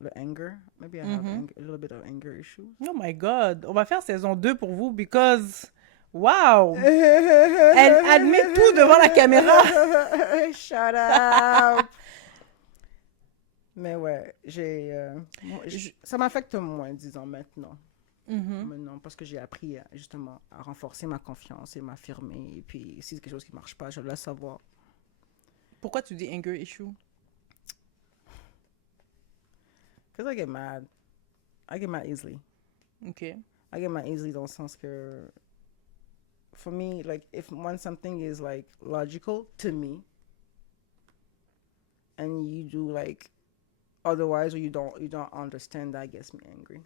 le anger. Maybe I have a little bit of anger issues. Oh my God. On va faire saison 2 pour vous because... Wow! Elle admet tout devant la caméra. Shut up! Mais ouais, ça m'affecte moins, disons, maintenant. Maintenant, parce que j'ai appris justement à renforcer ma confiance et m'affirmer. Et puis, si c'est quelque chose qui ne marche pas, je le laisse savoir. Pourquoi tu dis anger issue? Because I get mad. I get mad easily. Okay. I get mad easily dans le sens que, for me, like, when something is, like, logical to me, and you do, like, otherwise, or you don't understand, that gets me angry.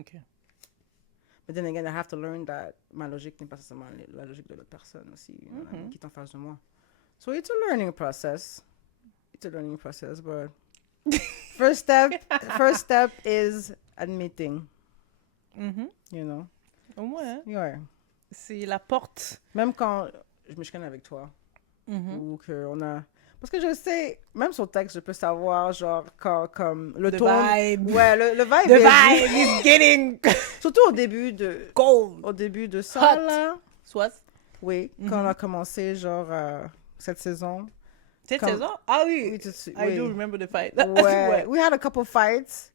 Okay. But then again, I have to learn that ma logique n'est pas forcément la logique de l'autre personne aussi, qui est en face de moi. So it's a learning process. But first step is admitting. You know? Au moins, hein? Ouais. C'est la porte. Même quand je me chicane avec toi, ou qu'on a... Parce que je sais, même sur texte, je peux savoir, genre, comme le ton... vibe. Ouais, le vibe. The vibe is getting... Surtout au début de... Cold. Au début de ça, Hot. là. Soit. Oui, quand on a commencé, genre, cette saison. Cette saison? Ah oui. Oui, I do remember the fight. Ouais. We had a couple fights.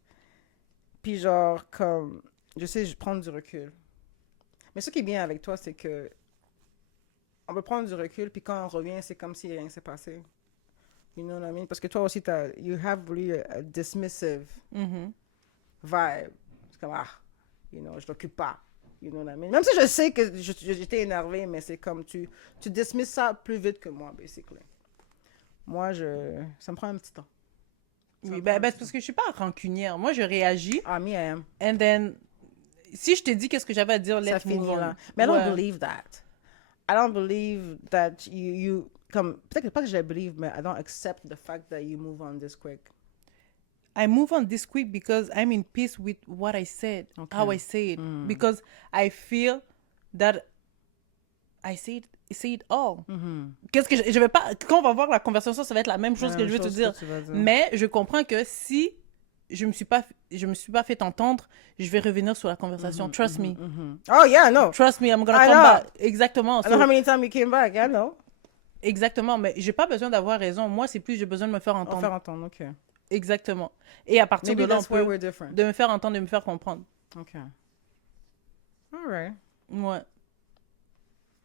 Puis genre, comme... Je sais, je prends du recul. Mais ce qui est bien avec toi, c'est que... On peut prendre du recul, puis quand on revient, c'est comme si rien ne s'est passé. You know what I mean? Parce que toi aussi, you have really a dismissive vibe. C'est comme, you know, je t'occupe pas. You know what I mean? Même si je sais que j'étais énervée, mais c'est comme tu dismisses ça plus vite que moi, basically. Moi, ça me prend un petit temps. Oui, ben, c'est parce que je suis pas rancunière. Moi, je réagis. Ah, me, I am. And then, si je te dis qu'est-ce que j'avais à dire, Ça finit là. Mais I don't believe that. I don't believe that you comme, peut-être pas que je le believe, mais I don't accept the fact that you move on this quick. I move on this quick because I'm in peace with what I said, how I say it. Because I feel that I say it all. Qu'est-ce que je vais pas... Quand on va voir la conversation, ça va être la même chose que je vais te dire. Mais je comprends que si je me suis pas fait entendre, je vais revenir sur la conversation. Trust me. Oh, yeah, no. Trust me, I'm gonna come back. Exactement. I know how many times you came back, I know. Exactement, mais j'ai pas besoin d'avoir raison. Moi, c'est plus j'ai besoin de me faire entendre. Faire entendre, OK. Exactement. Et à partir Maybe de là, on that's why peut we're different. de me faire entendre, de me faire comprendre. OK. All right. Ouais.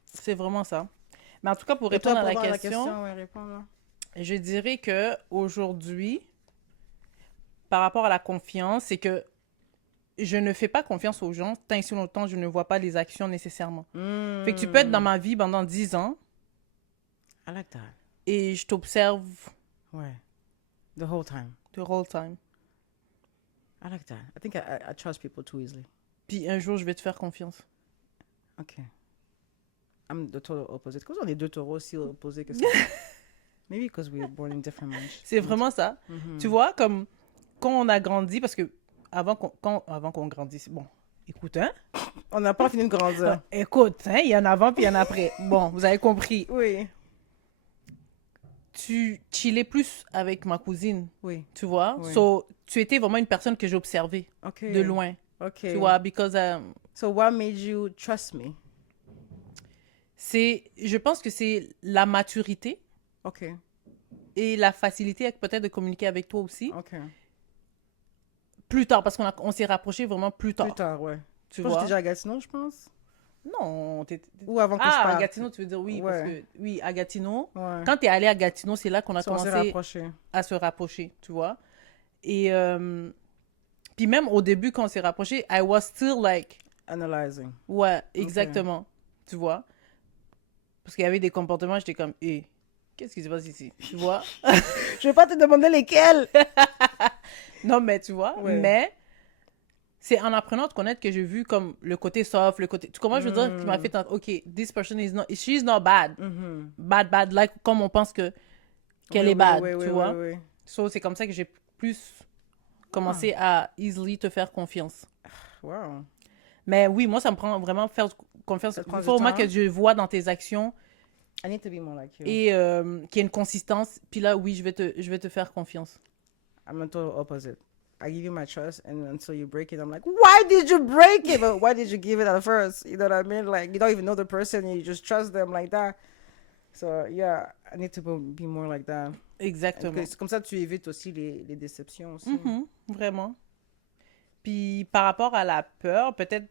C'est vraiment ça. Mais en tout cas, pour Et toi, répondre à pour la répondre à la question, question, ouais, réponds là. je dirais que aujourd'hui, par rapport à la confiance, c'est que je ne fais pas confiance aux gens tant et si longtemps je ne vois pas les actions nécessairement. Fait que tu peux être dans ma vie pendant 10 ans I like that. et je t'observe Ouais. The whole time. the whole time. I like that. I think I trust people too easily. Puis un jour, je vais te faire confiance. OK. I'm the total opposite. Parce qu'on est deux taureaux aussi opposés que ça. Maybe because we were born in different months. C'est vraiment ça. Tu vois, comme quand on a grandi, parce que avant qu'on grandisse, bon, écoute, hein? On n'a pas fini de grandir. Écoute, hein, il y en a avant puis il y en a après. Bon, vous avez compris. Oui. Tu chillais plus avec ma cousine, Oui. tu vois? Oui. So, tu étais vraiment une personne que j'observais OK. de loin, OK. tu vois? Because So what made you trust me? je pense que c'est la maturité OK. et la facilité peut-être de communiquer avec toi aussi. OK. Plus tard, parce on s'est rapprochés vraiment plus tard. Plus tard, ouais. Tu Je pense que vois? j'étais déjà à Gatineau, je pense. Non, Ou avant que je Ah, à parte. Gatineau, tu veux dire oui, parce que oui, à Gatineau. Ouais. Quand tu es allé à Gatineau, c'est là qu'on a So, on s'est commencé rapprochés. à se rapprocher, tu vois. Et puis même au début, quand on s'est rapprochés, I was still like, Analyzing. ouais, exactement, tu vois. Parce qu'il y avait des comportements, j'étais comme, hé, qu'est-ce qui se passe ici, tu vois. Je vais pas te demander lesquels. Non, mais tu vois, Ouais. mais c'est en apprenant à te connaître que j'ai vu comme le côté soft, le côté, tu comprends, je veux dire, qui m'a fait, ok, this person is not, she's not bad, bad, like, comme on pense que qu'elle Oui, est bad, oui, tu oui, vois. oui, oui. So, c'est comme ça que j'ai plus commencé à easily te faire confiance. Wow. Mais oui, moi, ça me prend vraiment faire confiance. Ça te prend Il du faut vraiment temps? que je vois dans tes actions I need to be more like you. et qu'il y ait une consistance. Puis là, oui, je vais te faire confiance. I'm a total opposite. I give you my trust, and until you break it, I'm like, why did you break it? But why did you give it at first? You know what I mean? Like, you don't even know the person, you just trust them like that. So, yeah, I need to be more like that. Exactement. C'est comme ça que tu évites aussi les déceptions aussi. Mhm, vraiment. Puis par rapport à la peur, peut-être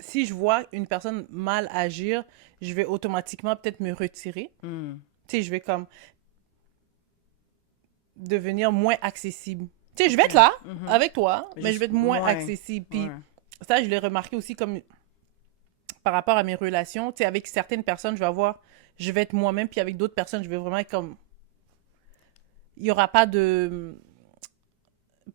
si je vois une personne mal agir, je vais automatiquement peut-être me retirer. Mm. Tu sais, je vais comme devenir moins accessible. Tu sais, je vais être là avec toi, mais je vais être moins accessible. Puis ça, je l'ai remarqué aussi comme par rapport à mes relations. Tu sais, avec certaines personnes, je vais être moi-même, puis avec d'autres personnes, je vais vraiment être comme... Il n'y aura pas de...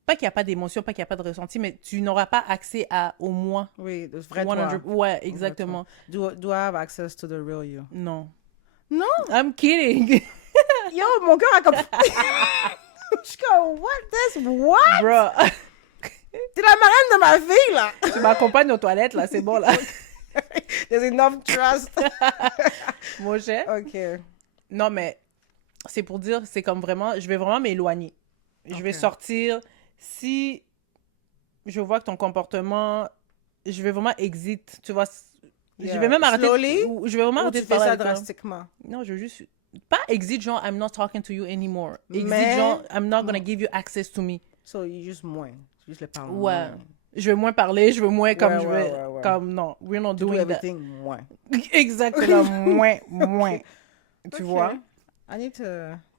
Pas qu'il n'y a pas d'émotion, pas qu'il n'y a pas de ressenti, mais tu n'auras pas accès au moi. Oui, le vrai 100. toi. Ouais, exactement. Do I have access to the real you? Non. Non? I'm kidding. Yo, mon cœur a comme... Je suis comme, what? Bro, T'es la marraine de ma fille, là. tu m'accompagnes aux toilettes, là, c'est bon, là. There's enough trust. Mon cher. OK. Non, mais c'est pour dire, c'est comme vraiment, je vais vraiment m'éloigner. Je vais sortir. Si je vois que ton comportement, je vais vraiment exit, tu vois. Je vais même arrêter. Je vais vraiment Ou arrêter tu de fais parler ça avec toi. drastiquement? Non, je veux juste. Pas exit, genre, I'm not talking to you anymore. Exit, Mais- genre, I'm not gonna give you access to me. So, you juste moins. Tu juste les parles Ouais. moins. Je veux moins parler, je veux moins comme Ouais, je veux. ouais. Comme non, we're not Tu do doing that. everything moins. Exactement, moins. Tu vois? I need to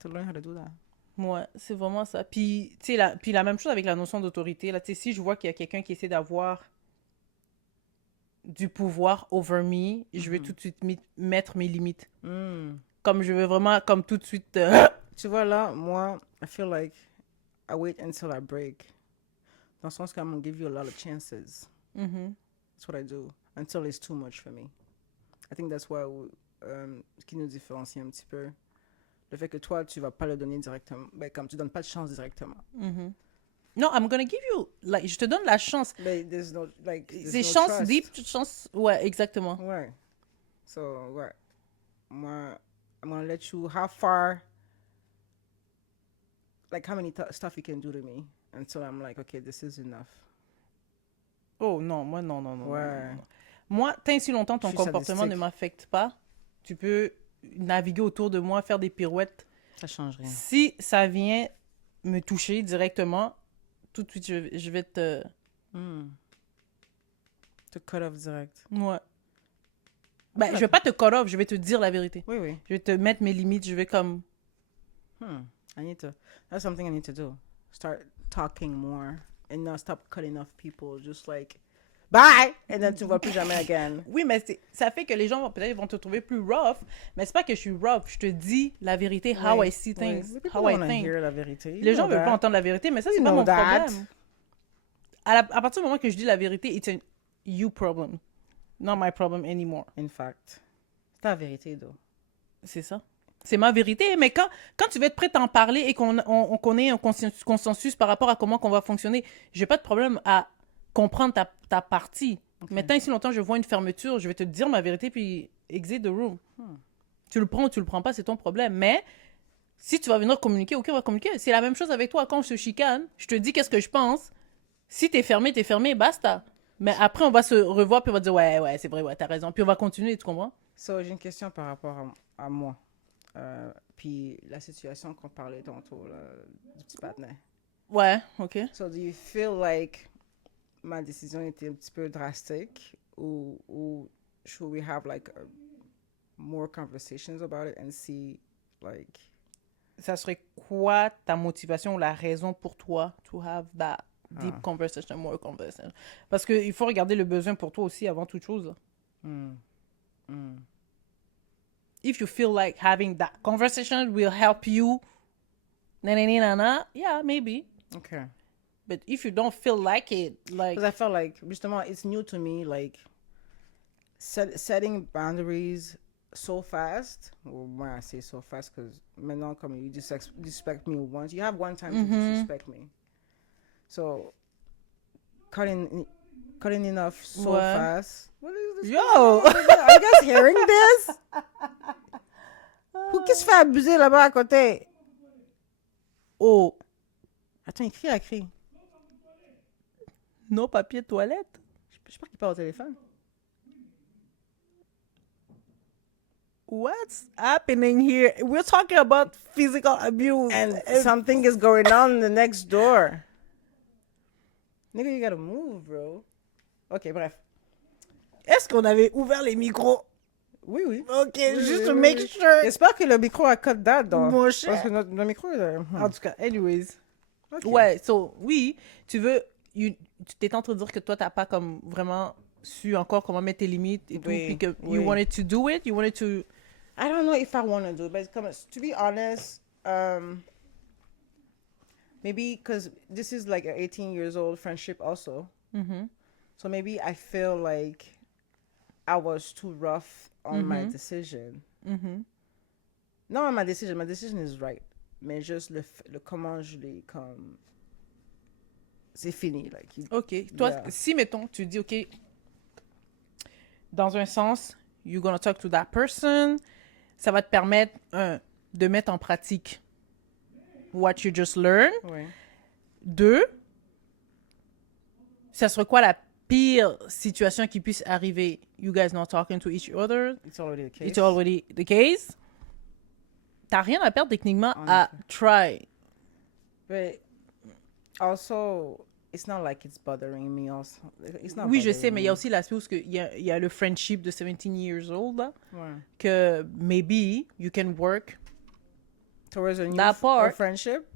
learn how to do that. Ouais, c'est vraiment ça. Puis, tu sais, puis la même chose avec la notion d'autorité. Là, tu sais, si je vois qu'il y a quelqu'un qui essaie d'avoir du pouvoir over me, je vais tout de suite mettre mes limites. Mm. Comme je veux vraiment, comme tout de suite... Tu vois, là, moi, I feel like I wait until I break. Dans le sens que I'm going to give you a lot of chances. Mhm. That's what I do. Until it's too much for me. I think that's why ce qui nous différencie un petit peu. Le fait que toi, tu vas pas le donner directement. Ben, comme tu donnes pas de chance directement. Mhm. Non, I'm gonna give you... Like, je te donne la chance. But there's no, like, there's C'est no chance trust. deep, chance... Ouais, exactement. Ouais. So, ouais. Moi, I'm gonna let you, how far, like, how many stuff you can do to me until I'm like, okay, this is enough. Oh non, moi non. Ouais. Non. Moi, tant et si longtemps ton Je suis comportement ne sadistique. m'affecte pas, tu peux naviguer autour de moi, faire des pirouettes, Ça change rien. Si ça vient me toucher directement, tout de suite, je vais te... Te cut off direct. Ouais. Ben, je vais pas te cut off, je vais te dire la vérité. Oui, oui. Je vais te mettre mes limites, je vais comme... That's something I need to do. Start talking more and not stop cutting off people. Just like, bye! And then tu ne vois plus jamais again. Oui, mais ça fait que les gens peut-être vont te trouver plus rough, mais c'est pas que je suis rough, je te dis la vérité, how I see things, how I think. Hear la vérité. Les gens veulent pas entendre la vérité, mais ça, c'est pas mon problème. À partir du moment que je dis la vérité, it's a you problem, not my problem anymore. In fact, c'est ta vérité, though. C'est ça. C'est ma vérité, mais quand tu vas être prêt à en parler et qu'on ait un consensus par rapport à comment qu'on va fonctionner, j'ai pas de problème à comprendre ta partie. Okay. Maintenant, ici longtemps, je vois une fermeture, je vais te dire ma vérité, puis exit the room. Tu le prends ou tu le prends pas, c'est ton problème. Mais si tu vas venir communiquer, ok, on va communiquer. C'est la même chose avec toi. Quand on se chicane, je te dis qu'est-ce que je pense. Si t'es fermé, basta. Mais après, on va se revoir, puis on va dire, ouais, c'est vrai, ouais, t'as raison. Puis on va continuer, tu comprends? So, j'ai une question par rapport à moi. Puis la situation qu'on parlait tantôt, là, du petit partenaire. Ouais, ok. So, do you feel like ma décision était un petit peu drastique? Ou should we have, like, more conversations about it and see, like... Ça serait quoi ta motivation ou la raison pour toi to have that deep conversation, more conversation? Parce qu'il faut regarder le besoin pour toi aussi avant toute chose. If you feel like having that conversation will help you, yeah, maybe. Okay. But if you don't feel like it, like... Because I felt like, justement, it's new to me, like, setting boundaries so fast. Well, when I say so fast, because maintenant, comme you disrespect me once, you have one time to disrespect me. So, cutting it off so fast. What is this? Yo! Are you guys hearing this? Qui se fait abuser là-bas à côté? Oh! Attends, il crie. Non, papier toilette? Je sais pas qu'il parle au téléphone. What's happening here? We're talking about physical abuse. And something is going on in the next door. Nigga, you gotta move, bro. Ok, bref. Est-ce qu'on avait ouvert les micros? Oui. Ok, juste to make sure. J'espère que le micro a cut that, donc. Mon cher. Parce que notre micro, En tout cas, anyways. Okay. Ouais, so, oui, tu t'es en train de dire que toi, t'as pas comme vraiment su encore comment mettre tes limites et tout, puis que you wanted to do it, you wanted to... I don't know if I want to do it, but to be honest, maybe because this is like an 18 years old friendship also. So maybe I feel like I was too rough on my decision. Not on my decision is right. Mais juste le comment je l'ai comme... C'est fini. Like, OK. Toi, si, mettons, tu dis, OK, dans un sens, you're gonna talk to that person, ça va te permettre, de mettre en pratique what you just learned. Oui. 2, ça serait quoi la pire situation qui puisse arriver? You guys not talking to each other. It's already the case. It's already the case. T'as rien à perdre techniquement à try. But also, it's not like it's bothering me also. It's not oui, je sais, me. mais il y a aussi l'aspect où il y a le friendship de 17 years old, là, ouais. Que maybe you can work towards a new friendship.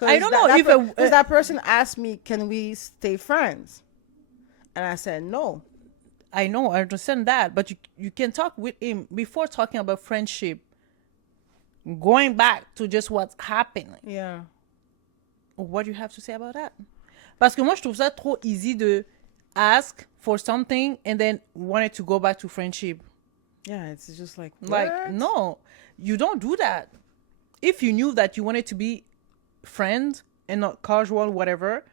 I don't know if that person asked me, can we stay friends? And I said no. I know, I understand that, but you can talk with him before talking about friendship. Going back to just what's happening. Yeah. What do you have to say about that? Parce que moi, je trouve ça trop easy de ask for something and then want it to go back to friendship. Yeah, it's just like, what? Like, no, you don't do that. If you knew that you wanted to be friends and not casual, whatever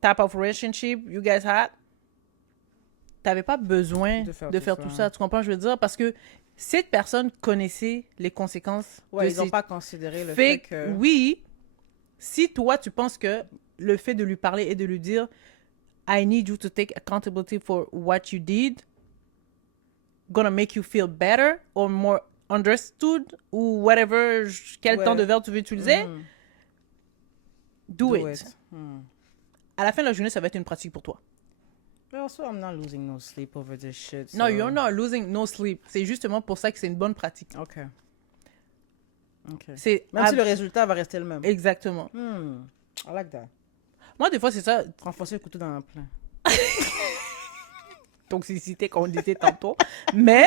type of relationship you guys had, t'avais pas besoin de faire tout ça. Tu comprends, je veux dire? Parce que cette personne connaissait les conséquences. Ouais, ils n'ont pas considéré le fait que... Oui, si toi, tu penses que le fait de lui parler et de lui dire « I need you to take accountability for what you did » gonna make you feel better or more understood ou whatever, quel Ouais. temps de verbe tu veux utiliser, Mhm. do it. À la fin de la journée, ça va être une pratique pour toi. But also, I'm not losing no sleep over this shit. No, so- you're not losing no sleep. C'est justement pour ça que c'est une bonne pratique. OK. OK. C'est Même si le résultat va rester le même. Exactement. I like that. Moi, des fois, c'est ça, Renforcer le couteau dans un plein. toxicité, comme on disait tantôt. Mais,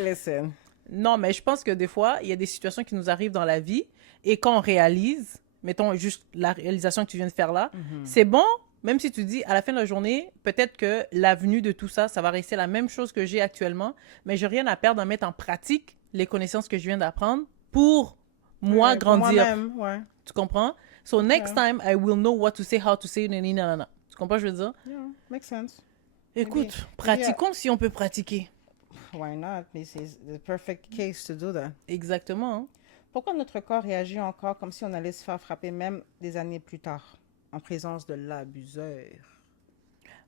Listen. non, mais je pense que des fois, il y a des situations qui nous arrivent dans la vie et quand on réalise, mettons juste la réalisation que tu viens de faire là, c'est bon, même si tu dis à la fin de la journée, peut-être que l'avenue de tout ça, ça va rester la même chose que j'ai actuellement, mais j'ai rien à perdre à mettre en pratique les connaissances que je viens d'apprendre pour moi Ouais, pour grandir. moi-même, ouais. Tu comprends? So next Ouais. time, I will know what to say, how to say, nanana. Tu comprends ce que je veux dire? Yeah, makes sense. Écoute, Maybe- pratiquons si on peut pratiquer. Why not? This is the perfect case to do that. Exactement. Hein? Pourquoi notre corps réagit encore comme si on allait se faire frapper même des années plus tard, en présence de l'abuseur?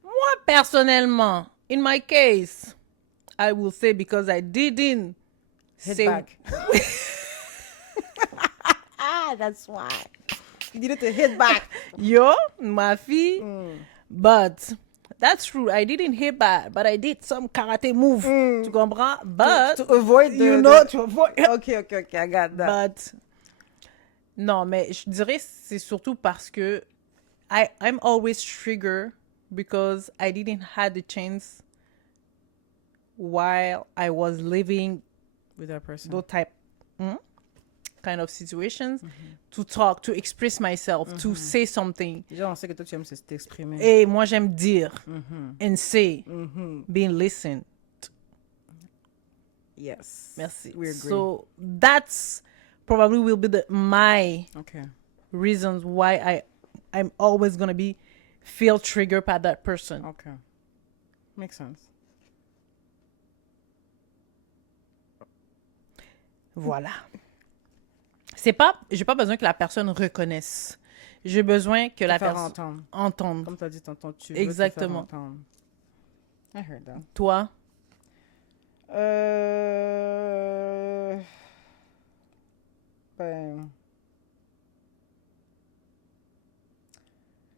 Moi, personnellement, in my case, I will say because I didn't Hit say... back. That's why. You needed to hit back. Yo, ma fille. But that's true. I didn't hit back, but I did some karate move. Tu comprends? But to avoid the, you know, to avoid. Okay, I got that. But non, mais je dirais c'est surtout parce que I'm always triggered because I didn't had the chance while I was living With that person. those type kind of situations to talk, to express myself, to say something. Déjà, on sait que toi, tu aimes t'exprimer. Et moi, j'aime dire and say, being listened. Yes. Merci. We agree. So that's probably will be my Okay. reasons why I'm always gonna feel triggered by that person. Okay. Makes sense. Voilà. J'ai pas besoin que la personne reconnaisse. J'ai besoin que la Faire personne entendre. entende. Comme tu as dit tantôt, tu veux Exactement. te faire entendre. I heard that. Toi, Ben,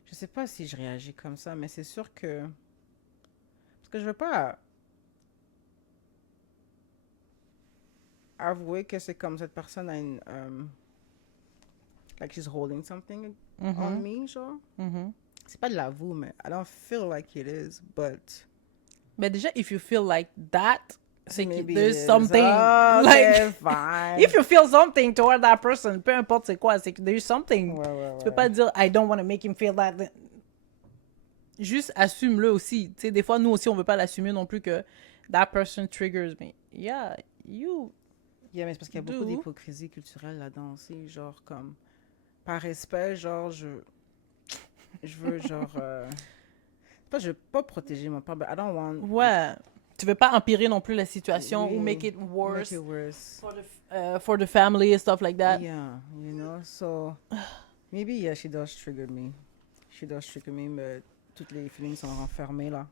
je sais pas si je réagis comme ça, mais c'est sûr que parce que je veux pas avouer que c'est comme cette personne a une like she's holding something on me, genre. C'est pas de l'avou, mais I don't feel like it is, but mais déjà, if you feel like that, c'est que maybe there's it is. something. Okay, Like, fine. if you feel something toward that person, peu importe c'est quoi, c'est que there's something. Ouais. Tu peux pas dire I don't want to make him feel that. Juste assume-le aussi. Tu sais, des fois, nous aussi, on veut pas l'assumer non plus que that person triggers me. Yeah, you. Yeah, mais c'est parce qu'il y a beaucoup Do. d'hypocrisie culturelle là-dedans aussi, genre comme par respect, genre je veux genre je veux pas protéger mon père, but I don't want Ouais. Tu veux pas empirer non plus la situation Oui. ou make it worse make it worse. for the family and stuff like that. Yeah, you know, so maybe yeah, she does trigger me. She does trigger me, mais toutes les feelings sont renfermées là.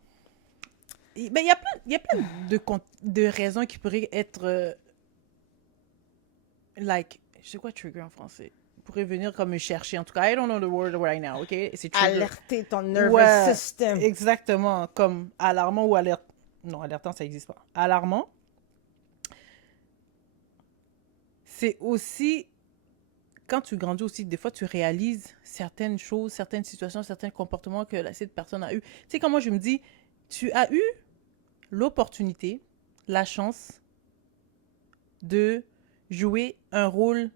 Ben, il y a plein de raisons qui pourraient être like, je sais quoi trigger en français? Pourrait venir comme me chercher. En tout cas, I don't know the word right now, ok? C'est trigger. Alerter ton nervous Ouais, system. exactement. Comme alarmant ou alerte. Non, alertant, ça n'existe pas. Alarmant, c'est aussi, quand tu grandis aussi, des fois, tu réalises certaines choses, certaines situations, certains comportements que cette personne a eu. Tu sais, quand moi, je me dis, tu as eu l'opportunité, la chance de jouer un rôle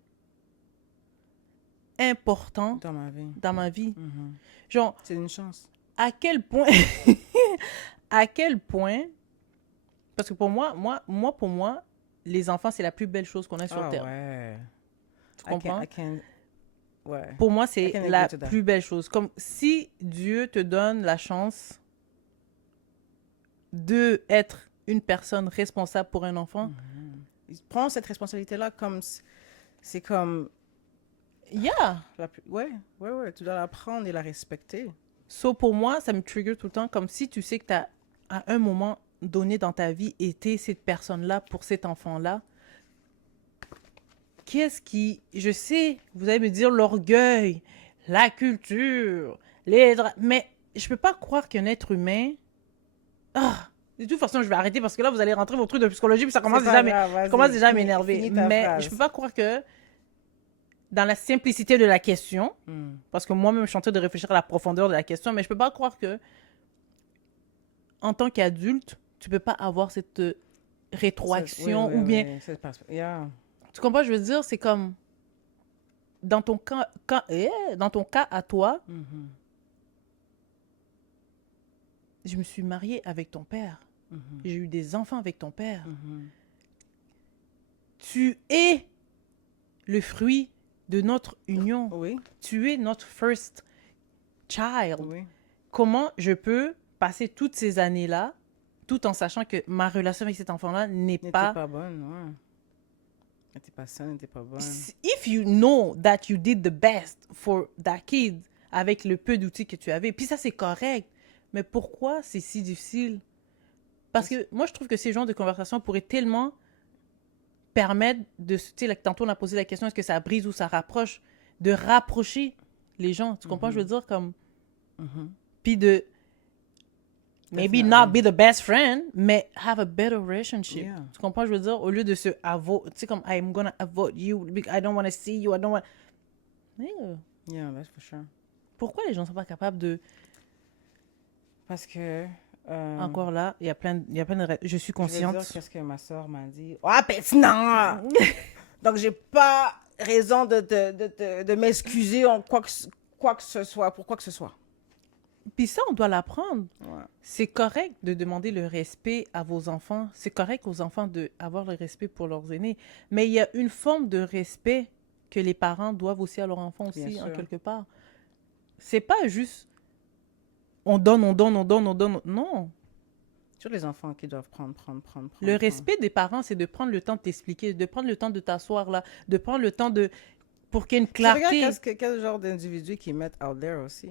important Dans ma vie. dans ma vie. Mhm. Genre, C'est une chance. à quel point, à quel point, parce que pour moi, les enfants, c'est la plus belle chose qu'on a sur Terre. Ouais. Tu comprends? Ouais. Pour moi, I c'est can la agree to that. plus belle chose. Comme si Dieu te donne la chance de être une personne responsable pour un enfant. Il prend cette responsabilité-là comme c'est comme Yeah. ouais, tu dois la prendre et la respecter. So, pour moi, ça me trigger tout le temps, comme si tu sais que à un moment donné dans ta vie été cette personne-là pour cet enfant-là, qu'est-ce qui... Je sais, vous allez me dire l'orgueil, la culture, mais je peux pas croire qu'un être humain... Ah, de toute façon, je vais arrêter parce que là, vous allez rentrer vos trucs de psychologie puis ça commence déjà, je commence déjà à m'énerver. Mais je peux pas croire que dans la simplicité de la question, parce que moi-même, je suis en train de réfléchir à la profondeur de la question, mais je peux pas croire que en tant qu'adulte, tu peux pas avoir cette rétroaction ou bien... Tu comprends, je veux dire, c'est comme dans ton cas à toi, je me suis mariée avec ton père. J'ai eu des enfants avec ton père. Tu es le fruit de notre union. Oui. Tu es notre first child. Oui. Comment je peux passer toutes ces années-là tout en sachant que ma relation avec cet enfant-là n'était pas bonne, ouais. N'était pas saine, n'était pas bonne. If you know that you did the best for that kid avec le peu d'outils que tu avais, puis ça, c'est correct. Mais pourquoi c'est si difficile? Parce que moi, je trouve que ces genres de conversations pourraient tellement permettre de... Tu sais, tantôt, on a posé la question, est-ce que ça brise ou ça rapproche? De rapprocher les gens. Tu comprends? Je veux dire, comme... Puis de... Maybe not be the best friend, mais have a better relationship. Yeah. Tu comprends? Je veux dire, au lieu de se avoid... Tu sais, comme, I'm gonna avoid you, I don't want to see you, I don't want... Yeah, that's for sure. Pourquoi les gens sont pas capables de... Parce que... Encore là, il y a plein de... Je suis consciente. Je vais dire qu'est-ce que ma soeur m'a dit. Ah, pertinent! Donc, j'ai pas raison de m'excuser en quoi que ce soit, pour quoi que ce soit. Puis ça, on doit l'apprendre. Ouais. C'est correct de demander le respect à vos enfants. C'est correct aux enfants d'avoir le respect pour leurs aînés. Mais il y a une forme de respect que les parents doivent aussi à leurs enfants aussi, en quelque part. C'est pas juste on donne. Non. Sur les enfants qui doivent prendre. Le respect des parents, c'est de prendre le temps de t'expliquer, de prendre le temps de t'asseoir là, de prendre le temps de... pour qu'il y ait une clarté. Tu regardes quel genre d'individus qu'ils mettent out there aussi.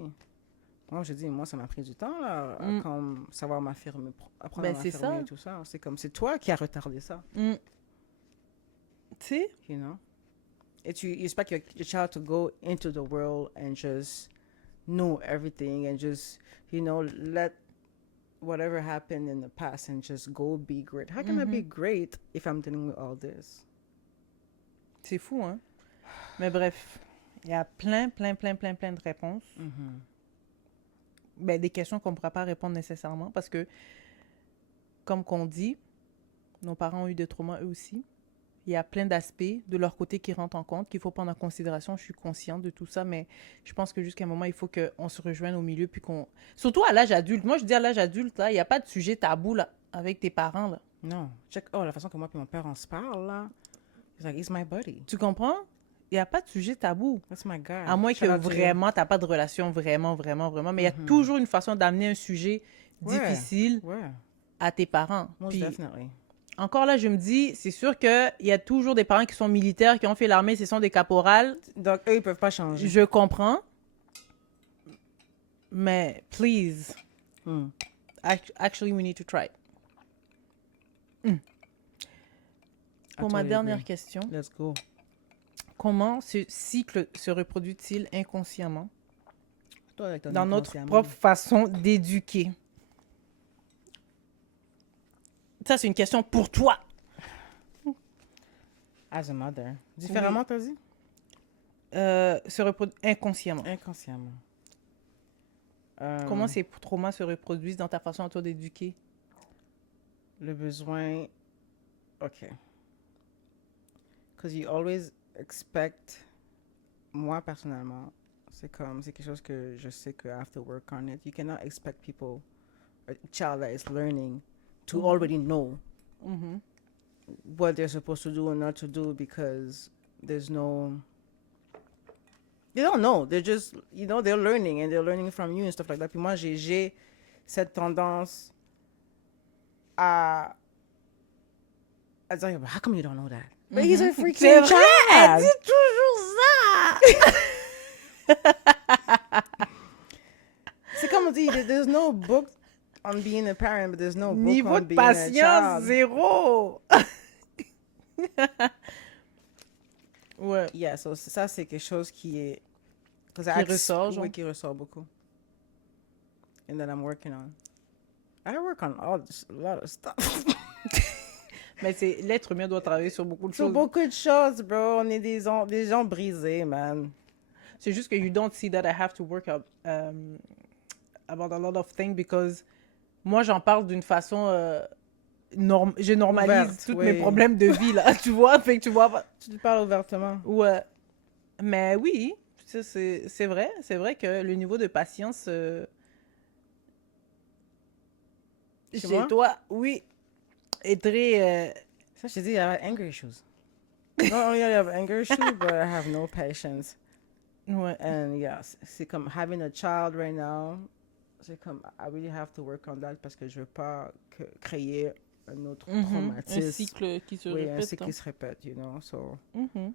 Moi, je dis, ça m'a pris du temps, là, à savoir m'affirmer, apprendre à m'affirmer et tout ça. C'est comme, c'est toi qui as retardé ça. Tu sais? You know? Et tu expect your child to go into the world and just know everything and just, let whatever happened in the past and just go be great. How can I be great if I'm dealing with all this? C'est fou, hein? Mais bref, il y a plein de réponses. Ben, des questions qu'on ne pourra pas répondre nécessairement parce que, comme qu'on dit, nos parents ont eu des traumas eux aussi. Il y a plein d'aspects de leur côté qui rentrent en compte, qu'il faut prendre en considération. Je suis consciente de tout ça, mais je pense que jusqu'à un moment, il faut qu'on se rejoigne au milieu puis qu'on... Surtout à l'âge adulte. Moi, je dis à l'âge adulte, là, il n'y a pas de sujet tabou là, avec tes parents. Là. Non. La façon que moi et mon père, on se parle, là, it's like, he's my buddy. Tu comprends? Il n'y a pas de sujet tabou. That's my guy. À moins que vraiment, tu n'as pas de relation vraiment. Mais il y a toujours une façon d'amener un sujet difficile à tes parents. Most definitely. Encore là, je me dis, c'est sûr qu'il y a toujours des parents qui sont militaires, qui ont fait l'armée, ce sont des caporales. Donc, eux, ils ne peuvent pas changer. Je comprends. Mais, please. Actually, we need to try. Pour ma dernière question. Let's go. Comment ce cycle se reproduit-il inconsciemment dans notre inconsciemment. propre façon d'éduquer? Ça, c'est une question pour toi. As a mother. Différemment, t'as dit? Se reproduit inconsciemment. Inconsciemment. Comment ces traumas se reproduisent dans ta façon à toi d'éduquer? Le besoin... OK. Because you always expect... Moi, personnellement, c'est quelque chose que je sais que I have to work on it. You cannot expect people, a child that is learning, to already know what they're supposed to do and not to do because there's no... They don't know. They're just, they're learning and they're learning from you and stuff like that. Puis moi, j'ai cette tendance à dire, how come you don't know that? But he's a freaking child. Elle dit toujours ça. C'est comme on dit, there's no book on being a parent, but there's no book Niveau on de being a patience, child. 0. Ouais. Yeah, so ça, c'est quelque chose qui est... Qui ressort, genre. Oui, qui ressort beaucoup. And that I'm working on. I work on a lot of stuff. Mais l'être humain doit travailler sur beaucoup de Sur choses. beaucoup de choses, bro. On est des gens brisés, man. C'est juste que you don't see that I have to work about a lot of things because moi, j'en parle d'une façon... je normalise Ouverte, tous oui. mes problèmes de vie, là, tu vois? Fait que tu vois pas... Tu te parles ouvertement. Ouais. Mais oui, c'est vrai. C'est vrai que le niveau de patience... Chez chez moi? toi, oui, est très... Ça, je te dis, I have anger issues. Not only I have anger issues, but I have no patience. Ouais. And yes, c'est comme having a child right now. C'est comme, I really have to work on that parce que je veux pas créer un autre traumatisme. Un cycle qui se Oui, répète. un cycle hein. qui se répète, you know. So Mhm.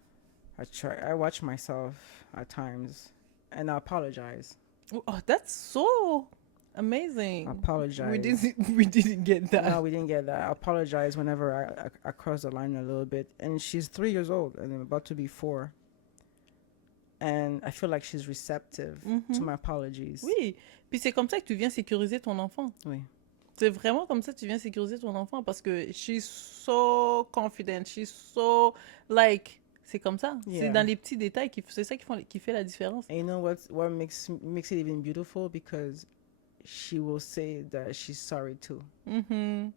I watch myself at times and I apologize. Oh, that's so amazing. I apologize. We didn't get that. No, we didn't get that. I apologize whenever I cross the line a little bit. And she's 3 years old and I'm about to be 4. And I feel like she's receptive to my apologies. Oui, puis c'est comme ça que tu viens sécuriser ton enfant. Oui. C'est vraiment comme ça que tu viens sécuriser ton enfant parce que she's so confident, she's so like c'est comme ça. Yeah. C'est dans les petits détails c'est ça qui fait la différence. And you know what makes it even beautiful because she will say that she's sorry too. Mhm.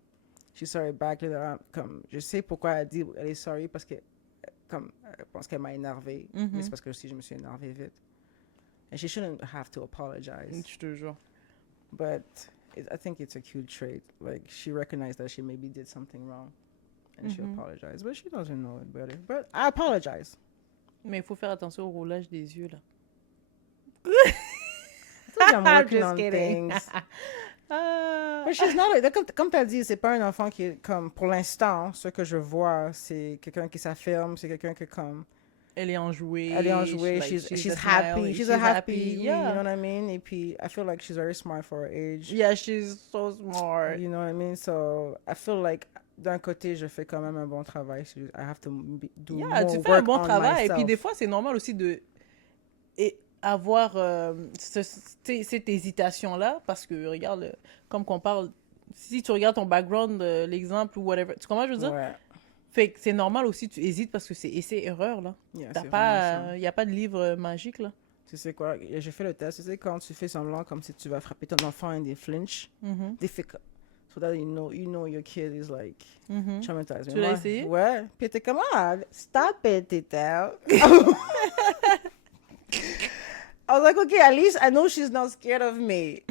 She's sorry back. Comme je sais pourquoi elle dit elle est sorry parce que comme elle pense qu'elle m'a énervé, mais c'est parce que aussi je me suis énervé vite. And she shouldn't have to apologize. Je te jure. But I think it's a cute trait. Like she recognized that she maybe did something wrong, and she apologized, but she doesn't know it better. But I apologize. Mais il faut faire attention au roulage des yeux là. I think I'm working Just on kidding. things. Ah. But she's not like, comme tu as dit, c'est pas un enfant qui est comme, pour l'instant, ce que je vois, c'est quelqu'un qui s'affirme, c'est quelqu'un qui comme, Elle est enjouée. elle est enjouée, like, she's a happy, smile, she's a happy, yeah. you know what I mean? Et puis, I feel like she's very smart for her age. Yeah, she's so smart. You know what I mean? So, I feel like, d'un côté, je fais quand même un bon travail. So I have to do Yeah, more tu fais un work bon on travail. Et puis myself. des fois, c'est normal aussi de avoir cette hésitation-là parce que, regarde, comme qu'on parle, si tu regardes ton background, l'exemple ou whatever, tu comprends, je veux dire? Ouais. Fait que c'est normal aussi, tu hésites parce que c'est essai-erreur, là. Yeah, T'as c'est pas, vraiment ça. y a pas de livre magique, là. Tu sais quoi? J'ai fait le test. Tu sais, quand tu fais semblant comme si tu vas frapper ton enfant et des flinch, difficult. So that you know your kid is like traumatized. Tu l'as essayé? Ouais. Puis t'es comme, ah, stop it, Tita. I was like, okay, at least I know she's not scared of me.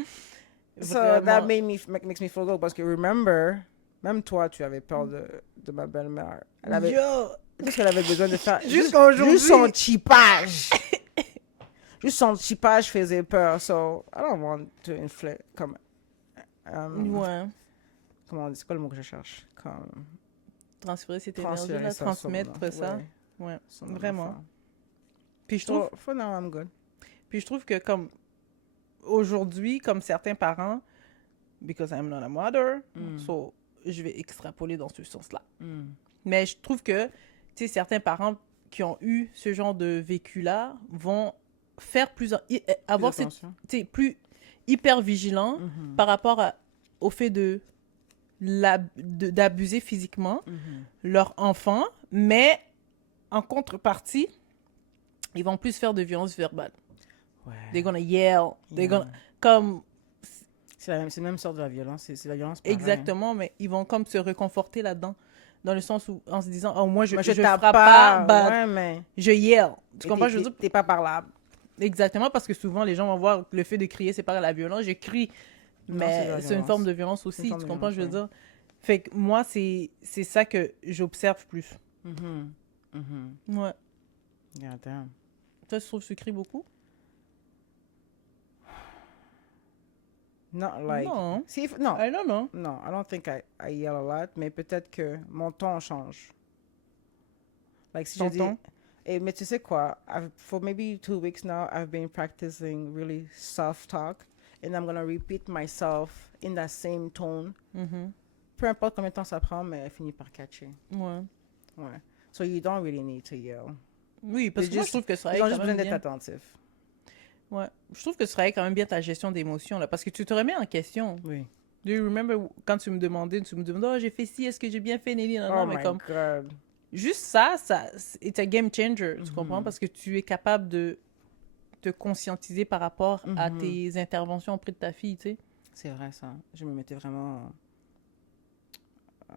So that makes me feel good. Parce que remember, même toi, tu avais peur de ma belle-mère. Elle avait, Yo! qu'est-ce qu'elle avait besoin de faire? Jusqu'à aujourd'hui. Juste son chipage. Juste son chipage faisait peur. So, I don't want to inflict comme... Ouais. Comment on dit? C'est quoi le mot que je cherche? Comme... Transférer cette énergie-là, ça transmettre sur mon- ça. ouais, Ouais, sur mon vraiment. enfant. Puis je trouve... So, for now, I'm good. Puis je trouve que comme aujourd'hui, comme certains parents, because I'm not a mother, so je vais extrapoler dans ce sens-là. Mais je trouve que, tu sais, certains parents qui ont eu ce genre de vécu-là vont faire avoir Plus cette, attention. tu sais, plus hyper vigilants par rapport au fait d'abuser physiquement leur enfant, mais en contrepartie, ils vont plus faire de violence verbale. Ouais. They're gonna yell. They're Yeah. gonna... Comme... C'est la même sorte de la violence. C'est la violence pareil. Exactement, mais ils vont comme se réconforter là-dedans. Dans le sens où, en se disant, oh, moi, je tape frappe pas, but ouais, mais... je yell. Tu comprends? Je veux dire, T'es pas parlable. exactement, parce que souvent, les gens vont voir le fait de crier, c'est pas la violence. Je crie, Non, mais c'est de la c'est une violence. forme de violence aussi. forme Tu de comprends? Je veux violence, dire. Fait que moi, c'est ça que j'observe plus. Ouais. Yeah, damn. Toi, tu trouves que tu cries beaucoup? Not like... Non. See, non. I don't know. No, I don't think I yell a lot, mais peut-être que mon ton change. Like, si Ton je dis... ton? Mais tu sais quoi? For maybe 2 weeks now, I've been practicing really soft talk. and I'm gonna repeat myself in that same tone. Mhm. Peu importe combien de temps ça prend, mais elle finit par catcher. Ouais. Ouais. So you don't really need to yell. Oui, parce que moi, je trouve que ça Ils ont aide juste quand besoin même d'être bien. attentifs. Ouais. Je trouve que ça aide quand même bien ta gestion d'émotions, là, parce que tu te remets en question. Oui. Do you remember quand tu me demandais, oh, j'ai fait ci, est-ce que j'ai bien fait, Nelly? Non, non, Oh mais my comme, God. juste ça, it's a game changer, tu comprends? Mhm. Parce que tu es capable de te conscientiser par rapport à Mhm. tes interventions auprès de ta fille, tu sais. C'est vrai, ça. Je me mettais vraiment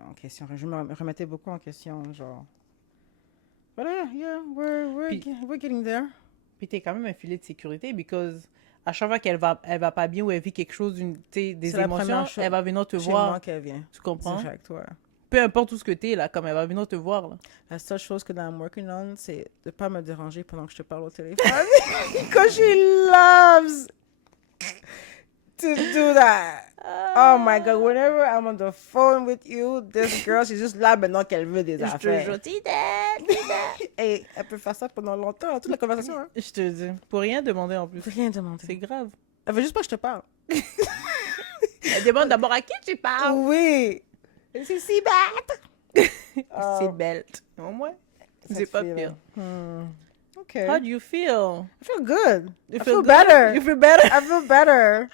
en question. Je me remettais beaucoup en question, genre. But yeah, Puis, we're getting there. puis t'es quand même un filet de sécurité, because à chaque fois elle va pas bien ou elle vit quelque chose, tu sais, des C'est la émotions, première chose elle va venir te chez voir, moi qu'elle vient. tu comprends? Direct, ouais. Peu importe où ce que t'es, là, comme elle va venir te voir, là. La seule chose que I'm working on, c'est de pas me déranger pendant que je te parle au téléphone. Because she loves to do that. Oh my God, whenever I'm on the phone with you, this girl, she's just là maintenant qu'elle veut des Je te affaires. jure, Tita. Et elle peut faire ça pendant longtemps, toute la conversation. Hein. Je te dis, pour rien demander en plus. Rien demander. C'est grave. Elle veut juste pas que je te parle. Elle demande d'abord à qui tu parles. Oui. C'est si bête. C'est belle. Au moins, c'est pas pire. Okay. How do you feel? I feel good. You I feel feel good? better. You feel better? I feel better.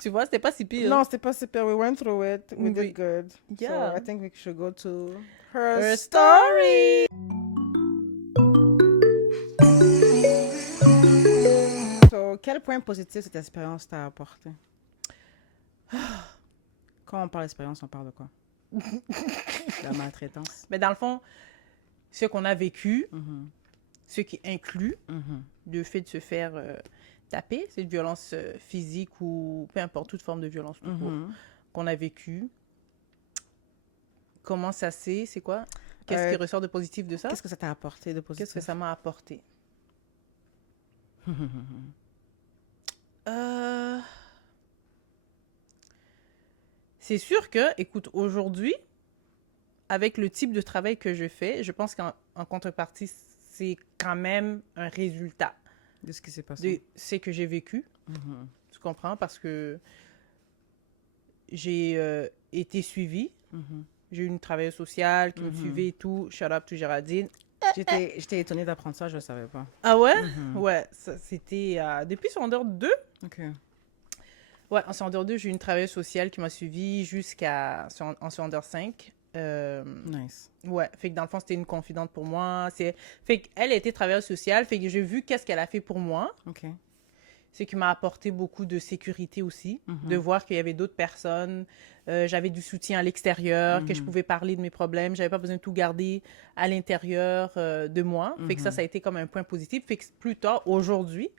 Tu vois, c'était pas si pire. Non, c'était pas super. We went through it. We Oui. did good. Yeah. So I think we should go to Her her story. So, quel point positif cette expérience t'a apporté? Quand on parle d'expérience, on parle de quoi? La maltraitance. Mais dans le fond, ce qu'on a vécu, Mhm. ce qui inclut Mhm. le fait de se faire taper, c'est de violence physique ou peu importe, toute forme de violence tout court, Mhm. qu'on a vécu. Comment ça c'est quoi? Qu'est-ce qui ressort de positif de ça? Qu'est-ce que ça t'a apporté de positif? Qu'est-ce que ça m'a apporté? C'est sûr que, écoute, aujourd'hui, avec le type de travail que je fais, je pense qu'en contrepartie, c'est quand même un résultat De ce qui s'est de passé. ce que j'ai vécu. Mhm. Tu comprends? Parce que j'ai été suivie. Mhm. J'ai eu une travailleuse sociale qui me Mhm. suivait et tout. Shout out to Géraldine. J'étais étonnée d'apprendre ça, je ne savais pas. Ah ouais? Mhm. Ouais, c'était depuis secondaire 2. OK. Ouais, en secondaire 2, j'ai eu une travailleuse sociale qui m'a suivie en secondaire 5. Nice. Ouais, fait que dans le fond, c'était une confidente pour moi. Fait qu'elle était travailleuse sociale, fait que j'ai vu qu'est-ce qu'elle a fait pour moi. OK. Ce qui m'a apporté beaucoup de sécurité aussi, Mhm. de voir qu'il y avait d'autres personnes. J'avais du soutien à l'extérieur, que je Mhm. pouvais parler de mes problèmes. J'avais pas besoin de tout garder à l'intérieur de moi. Fait que ça a été comme un point positif. Fait que plus tard, aujourd'hui,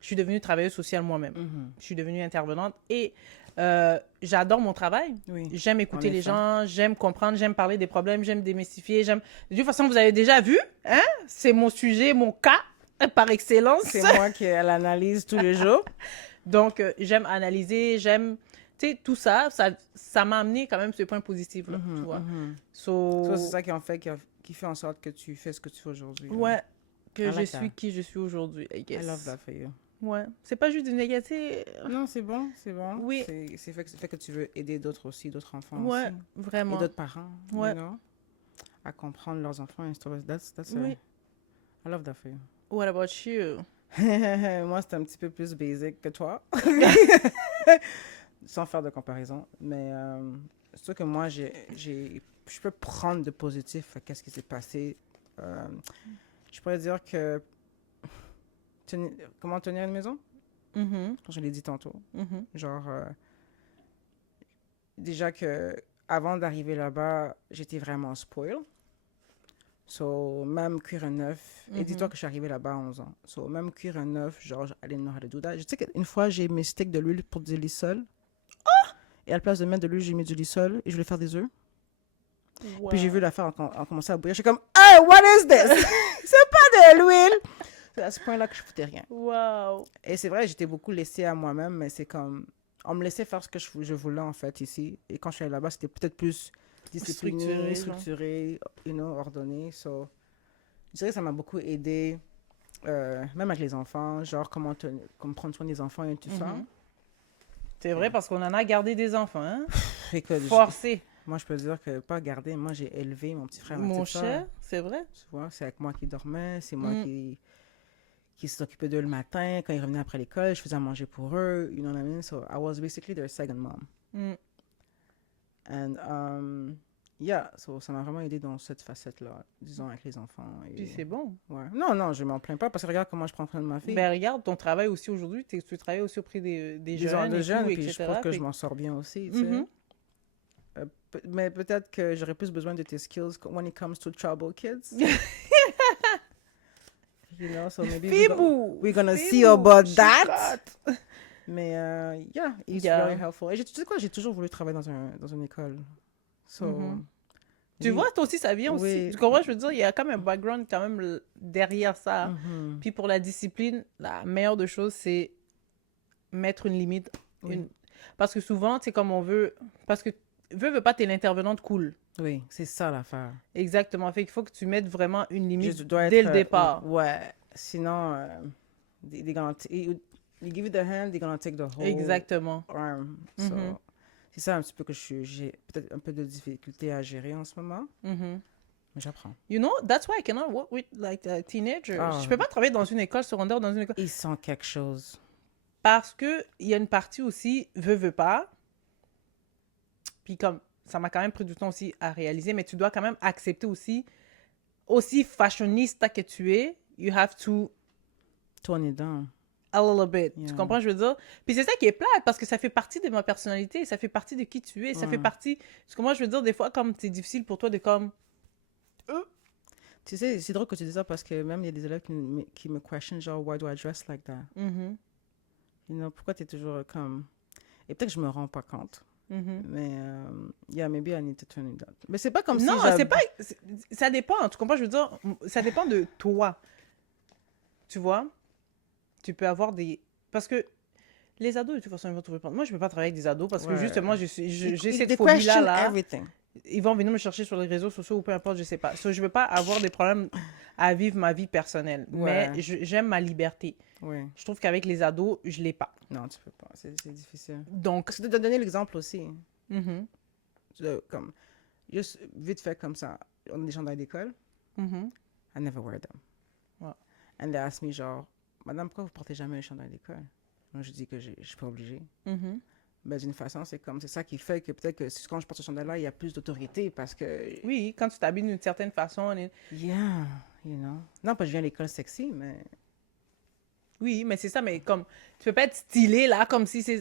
je suis devenue travailleuse sociale moi-même. Mhm. Je suis devenue intervenante et j'adore mon travail. Oui. J'aime écouter En les effet. gens, j'aime comprendre, j'aime parler des problèmes, j'aime démystifier. De toute façon, vous avez déjà vu, hein? C'est mon sujet, mon cas par excellence. C'est moi qui l'analyse tous les jours. Donc, j'aime analyser, j'aime... Tu sais, tout ça, ça m'a amené quand même ce point positif, là, tu vois. Mhm. So, So, c'est ça qui fait en sorte que tu fais ce que tu fais aujourd'hui. là. ouais, que I je like suis that. qui je suis aujourd'hui, I guess. I love that for you. Ouais, c'est pas juste du négatif. Non, c'est bon, c'est bon. Oui. C'est fait que tu veux aider d'autres aussi, d'autres enfants Ouais, aussi. vraiment. Et d'autres parents, Ouais. you know, à comprendre leurs enfants. That's Oui. I love that for you. What about you? Moi, c'est un petit peu plus basic que toi. Sans faire de comparaison. Mais c'est sûr que moi, je peux prendre de positif à qu'est-ce qui s'est passé. Je pourrais dire que comment tenir une maison, Mhm, quand je l'ai dit tantôt. mhm. Genre, déjà que avant d'arriver là-bas, j'étais vraiment spoiled. So, même cuire un œuf, et dis-toi que je suis arrivée là-bas à 11 ans. So, même cuire un œuf, genre, I didn't know how to do that. Je sais qu'une fois, j'ai mis steak de l'huile pour du lissol. Et à la place de mettre de l'huile, j'ai mis du lissol et je voulais faire des œufs. Wow. Puis j'ai vu l'affaire en commencer à bouillir. Je suis comme, hey, what is this? C'est pas de l'huile! C'est à ce point-là que je foutais rien. Wow. Et c'est vrai, j'étais beaucoup laissée à moi-même, mais c'est comme, on me laissait faire ce que je voulais en fait ici. Et quand je suis allée là-bas, c'était peut-être plus discipliné, structuré, you know, ordonné. So, je dirais que ça m'a beaucoup aidé, même avec les enfants, genre comment prendre soin des enfants et tout ça. C'est vrai, parce qu'on en a gardé des enfants, hein? Écoute, Forcé. moi, je peux dire que pas garder. Moi, j'ai élevé mon petit frère, ma Mon petite sœur. cher, c'est vrai. Tu vois, c'est avec moi qui dormait. C'est moi Mm. qui s'occupait d'eux le matin. Quand ils revenaient après l'école, je faisais à manger pour eux. You know what I mean? So, I was basically their second mom. Mm. And, yeah, so, ça m'a vraiment aidé dans cette facette-là, disons, avec les enfants. Puis c'est bon. Ouais. Non, je m'en plains pas parce que regarde comment je prends soin de ma fille. Ben regarde, ton travail aussi aujourd'hui, tu travailles aussi auprès des jeunes De et jeunes, tout, puis je etc. trouve que Fait je m'en sors bien aussi, tu sais. Mhm. Mais peut-être que j'aurais plus besoin de tes skills when it comes to trouble kids. You know, so maybe Fibou! we're gonna see Fibou, about she that. got. Mais, yeah, it's Yeah. very helpful. Et tu sais quoi, j'ai toujours voulu travailler dans une école. So, Mhm. Tu maybe- vois, toi aussi, ça vient aussi. Oui. Tu comprends? Je veux dire, il y a quand même un background quand même derrière ça. Mhm. Puis pour la discipline, la meilleure des choses, c'est mettre une limite. Oui. Parce que souvent, c'est comme on veut... Parce que veut pas, t'es l'intervenante cool. Oui, c'est ça l'affaire. Exactement. Fait qu'il faut que tu mettes vraiment une limite Je dois dès être, le départ. Ouais, sinon, they're gonna you give it the hand, they're gonna take the whole Exactement. arm. So, Mhm. c'est ça un petit peu que j'ai peut-être un peu de difficulté à gérer en ce moment, Mhm. mais j'apprends. You know, that's why I cannot work with like a teenager. Ah. Je peux pas travailler dans une école secondaire, dans une école. Ils sentent quelque chose. Parce que il y a une partie aussi, veut pas. Puis comme, ça m'a quand même pris du temps aussi à réaliser, mais tu dois quand même accepter aussi fashionista que tu es, you have to Tone it down. a little bit. Yeah. Tu comprends, je veux dire? Puis c'est ça qui est plate, parce que ça fait partie de ma personnalité, ça fait partie de qui tu es, ça fait Ouais. partie... Tu comprends, je veux dire, des fois, comme c'est difficile pour toi de comme... Tu sais, c'est drôle que tu dis ça parce que même il y a des élèves qui me questionnent genre, why do I dress like that? Mhm, You know, pourquoi t'es toujours comme... Et peut-être que je me rends pas compte. mhm. Mais, yeah, maybe I need to turn it down. Mais c'est pas comme Non, si c'est pas... Ça dépend, tu comprends, je veux dire, ça dépend de toi. Tu vois? Tu peux avoir des... Parce que les ados, de toute façon, ils vont trouver... Moi, je peux pas travailler avec des ados parce que Ouais. justement, j'ai cette They phobie-là, question là. everything. Ils vont venir me chercher sur les réseaux sociaux ou peu importe, je sais pas. So, je veux pas avoir des problèmes à vivre ma vie personnelle. Ouais. Mais j'aime ma liberté. Oui. Je trouve qu'avec les ados, je l'ai pas. Non, tu peux pas. C'est difficile. Donc... Parce que de te donner l'exemple aussi. mhm, Comme, juste vite fait comme ça. On a des chandails d'école. mhm. I never wear them. Ouais. And they ask me genre, Madame, pourquoi vous portez jamais les chandails d'école? Moi, je dis que je suis pas obligée. Mhm. Mais d'une façon, c'est ça qui fait que peut-être que quand je porte ce chandail-là, il y a plus d'autorité parce que... Oui, quand tu t'habilles d'une certaine façon. Yeah, you know. Non, pas que je viens à l'école sexy, mais... Oui, mais c'est ça, mais comme... Tu peux pas être stylé, là, comme si c'est...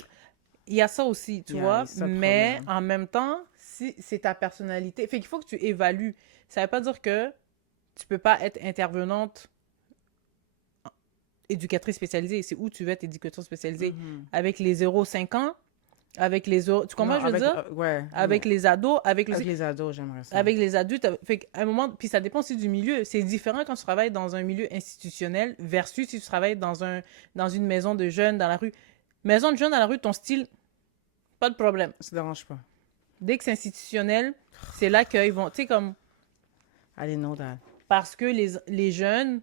Il y a ça aussi, tu Il y a vois. ça, le Mais problème. en même temps, si c'est ta personnalité... Fait qu'il faut que tu évalues. Ça veut pas dire que tu peux pas être intervenante éducatrice spécialisée. C'est où tu veux être éducatrice spécialisée. Mhm. Avec les 0,5 ans, avec les... Tu comprends, Non, je veux avec, dire? ouais. Avec les ados, avec les ados, j'aimerais ça. avec les adultes. Fait qu'à un moment, puis ça dépend aussi du milieu. C'est différent quand tu travailles dans un milieu institutionnel versus si tu travailles dans une maison de jeunes dans la rue. Maison de jeunes dans la rue, ton style, pas de problème. Ça ne dérange pas. Dès que c'est institutionnel, c'est là qu'ils vont, tu sais, comme, I didn't know that. parce que les jeunes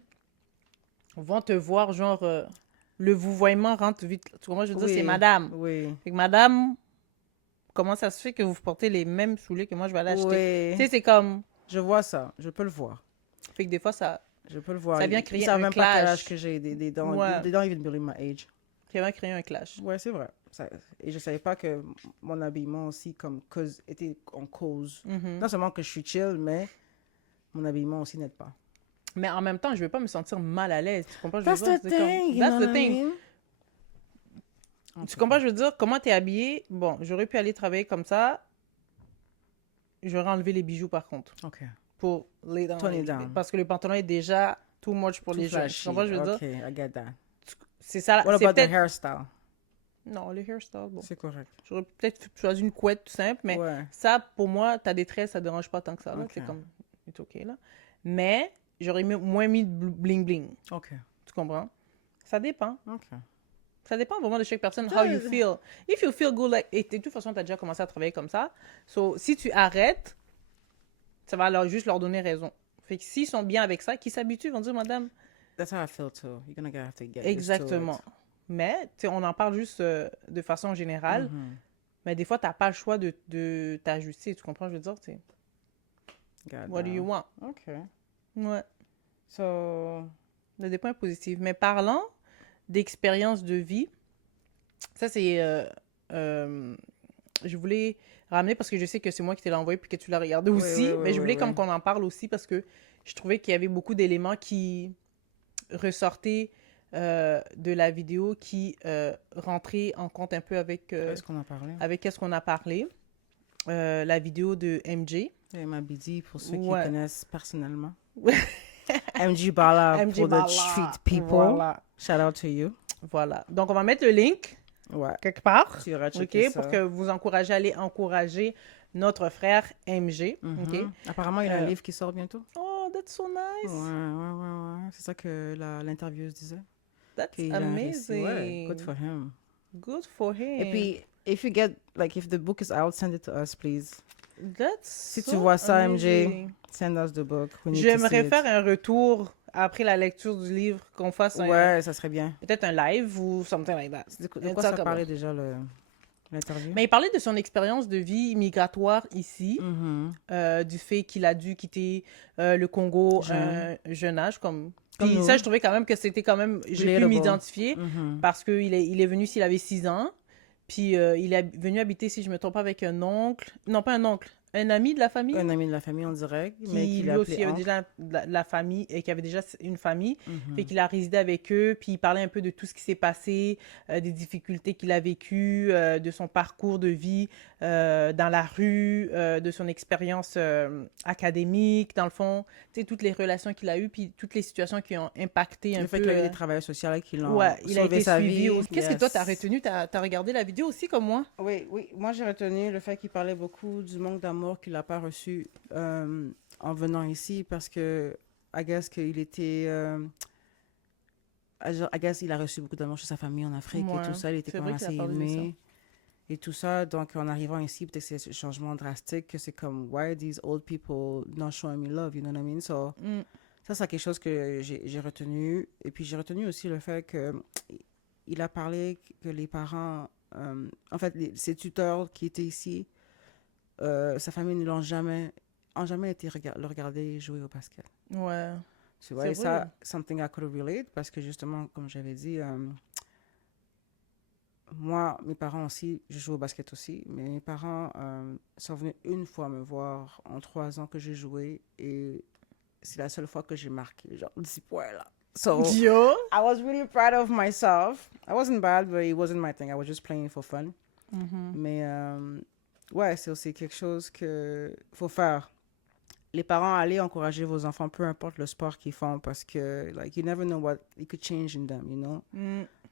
vont te voir, genre, le vouvoiement rentre vite. Tu comprends, je veux dire, Oui. c'est madame. Oui. Fait que madame, comment ça se fait que vous portez les mêmes souliers que moi, je vais aller acheter? Oui. Tu sais, c'est comme, Je vois ça. Je peux le voir. fait que des fois, ça Je peux le voir. Ça vient Ils créer savent un même pas quel clash. âge que j'ai. Des dents. Ouais. Des dents even below my age. va créer un clash. Ouais, c'est vrai. Et je savais pas que mon habillement aussi était en cause. Mhm. Non seulement que je suis chill, mais mon habillement aussi n'aide pas. Mais en même temps, je veux pas me sentir mal à l'aise. Tu comprends? Je veux That's dire, the c'est comme- thing. you That's know the what I thing. mean? En Tu tout comprends? cas. Je veux dire, comment t'es habillé? Bon, j'aurais pu aller travailler comme ça. J'aurais enlevé les bijoux par contre. OK. Pour lay down. Tone it down. Parce que le pantalon est déjà too much pour Too les jeunes. Tu flashy. comprends? Je veux dire, OK, I get that. c'est ça. What C'est about the peut-être. hairstyle? Non, le hairstyle, bon. C'est correct. J'aurais peut-être choisi une couette tout simple, mais Ouais. ça, pour moi, ta détresse, ça dérange pas tant que ça. Là. Ok. C'est comme, c'est OK, là. Mais j'aurais moins mis de bling-bling. OK. Tu comprends? Ça dépend. OK. Ça dépend vraiment de chaque personne, how you feel. If you feel good, like, et de toute façon, tu as déjà commencé à travailler comme ça. So, si tu arrêtes, ça va juste leur donner raison. Fait que s'ils sont bien avec ça, qu'ils s'habituent, ils vont dire, madame, That's how I feel too. You're gonna have to get used to exactement. it. mais tu sais, on en parle juste de façon générale. Mais des fois, tu n'as pas le choix de t'ajuster. Tu comprends, je veux dire, tu sais. What do you want? OK. Ouais. So... Il y a des points positifs. Mais parlant d'expérience de vie, ça, c'est... je voulais ramener parce que je sais que c'est moi qui t'ai envoyé puis que tu l'as regardé aussi. Mais je voulais comme qu'on en parle aussi parce que je trouvais qu'il y avait beaucoup d'éléments qui ressortaient de la vidéo qui rentraient en compte un peu avec... Qu'est-ce qu'on a parlé? Avec qu'est-ce qu'on a parlé. La vidéo de MJ. Et Mabidi, pour ceux qui Ouais. connaissent personnellement. MJ Bala MJ pour Bala. the street people. Voilà. Shout out to you. Voilà. Donc, on va mettre le link Ouais. quelque part. Tu iras checker OK? ça. Pour que vous encouragez à aller encourager notre frère MG. OK? Apparemment, il y a un livre qui sort bientôt. Oh, that's so nice. Ouais. C'est ça que l'intervieweuse disait. That's Qu'il a un récit. amazing. Ouais, good for him. Good for him. Et puis, if you get, like, if the book is out, send it to us, please. That's Si so tu vois ça, amazing. MJ, send us the book. We need to see J'aimerais it. faire un retour après la lecture du livre, qu'on fasse Ouais, ça serait bien. peut-être un live ou something like that. De And quoi talk ça parlait about- déjà, l'interview? Mais il parlait de son expérience de vie migratoire ici, du fait qu'il a dû quitter le Congo à un jeune âge. Puis nous. ça, je trouvais quand même que c'était quand même... J'ai pu Relatable. m'identifier parce qu'il est venu s'il avait 6 ans. Puis il est venu habiter, si je ne me trompe pas, avec un oncle. Non, pas un oncle. Un ami de la famille. Un ami de la famille, on dirait, mais Qui qu'il lui a aussi appelé avait oncle. déjà la famille et qui avait déjà une famille. Fait qu'il a résidé avec eux, puis il parlait un peu de tout ce qui s'est passé, des difficultés qu'il a vécues, de son parcours de vie dans la rue, de son expérience académique, dans le fond, tu sais, toutes les relations qu'il a eues, puis toutes les situations qui ont impacté un Le peu. fait qu'il y a eu des travailleurs sociaux qui l'ont Ouais, il a sauvé été sa suivi vie. aussi. Qu'est-ce que toi, t'as Yes. retenu? T'as regardé la vidéo aussi, comme moi? Oui. Moi, j'ai retenu le fait qu'il parlait beaucoup du manque d'amour qu'il n'a pas reçu en venant ici parce que, I guess qu'il était... I guess il a reçu beaucoup d'amour chez sa famille en Afrique Ouais, et tout ça. Il était c'est quand vrai même qu'il a assez parlé de aimé et tout ça. Donc, en arrivant ici, peut-être que c'est un changement drastique que c'est comme, why are these old people not showing me love, you know what I mean? So, ça, c'est quelque chose que j'ai retenu. Et puis, j'ai retenu aussi le fait que il a parlé que les parents, en fait, ses tuteurs qui étaient ici, sa famille ne l'ont jamais été le regarder jouer au basket. Ouais. Tu vois, C'est et ça, vrai. something I could relate, parce que justement, comme j'avais dit, moi, mes parents aussi, je joue au basket aussi, mais mes parents sont venus une fois me voir en 3 ans que j'ai joué, et c'est la seule fois que j'ai marqué, genre 10 points là. So, Yo! I was really proud of myself. I wasn't bad, but it wasn't my thing. I was just playing for fun. Mais ouais, c'est aussi quelque chose que faut faire. Les parents, allez encourager vos enfants, peu importe le sport qu'ils font, parce que, like, you never know what it could change in them, you know?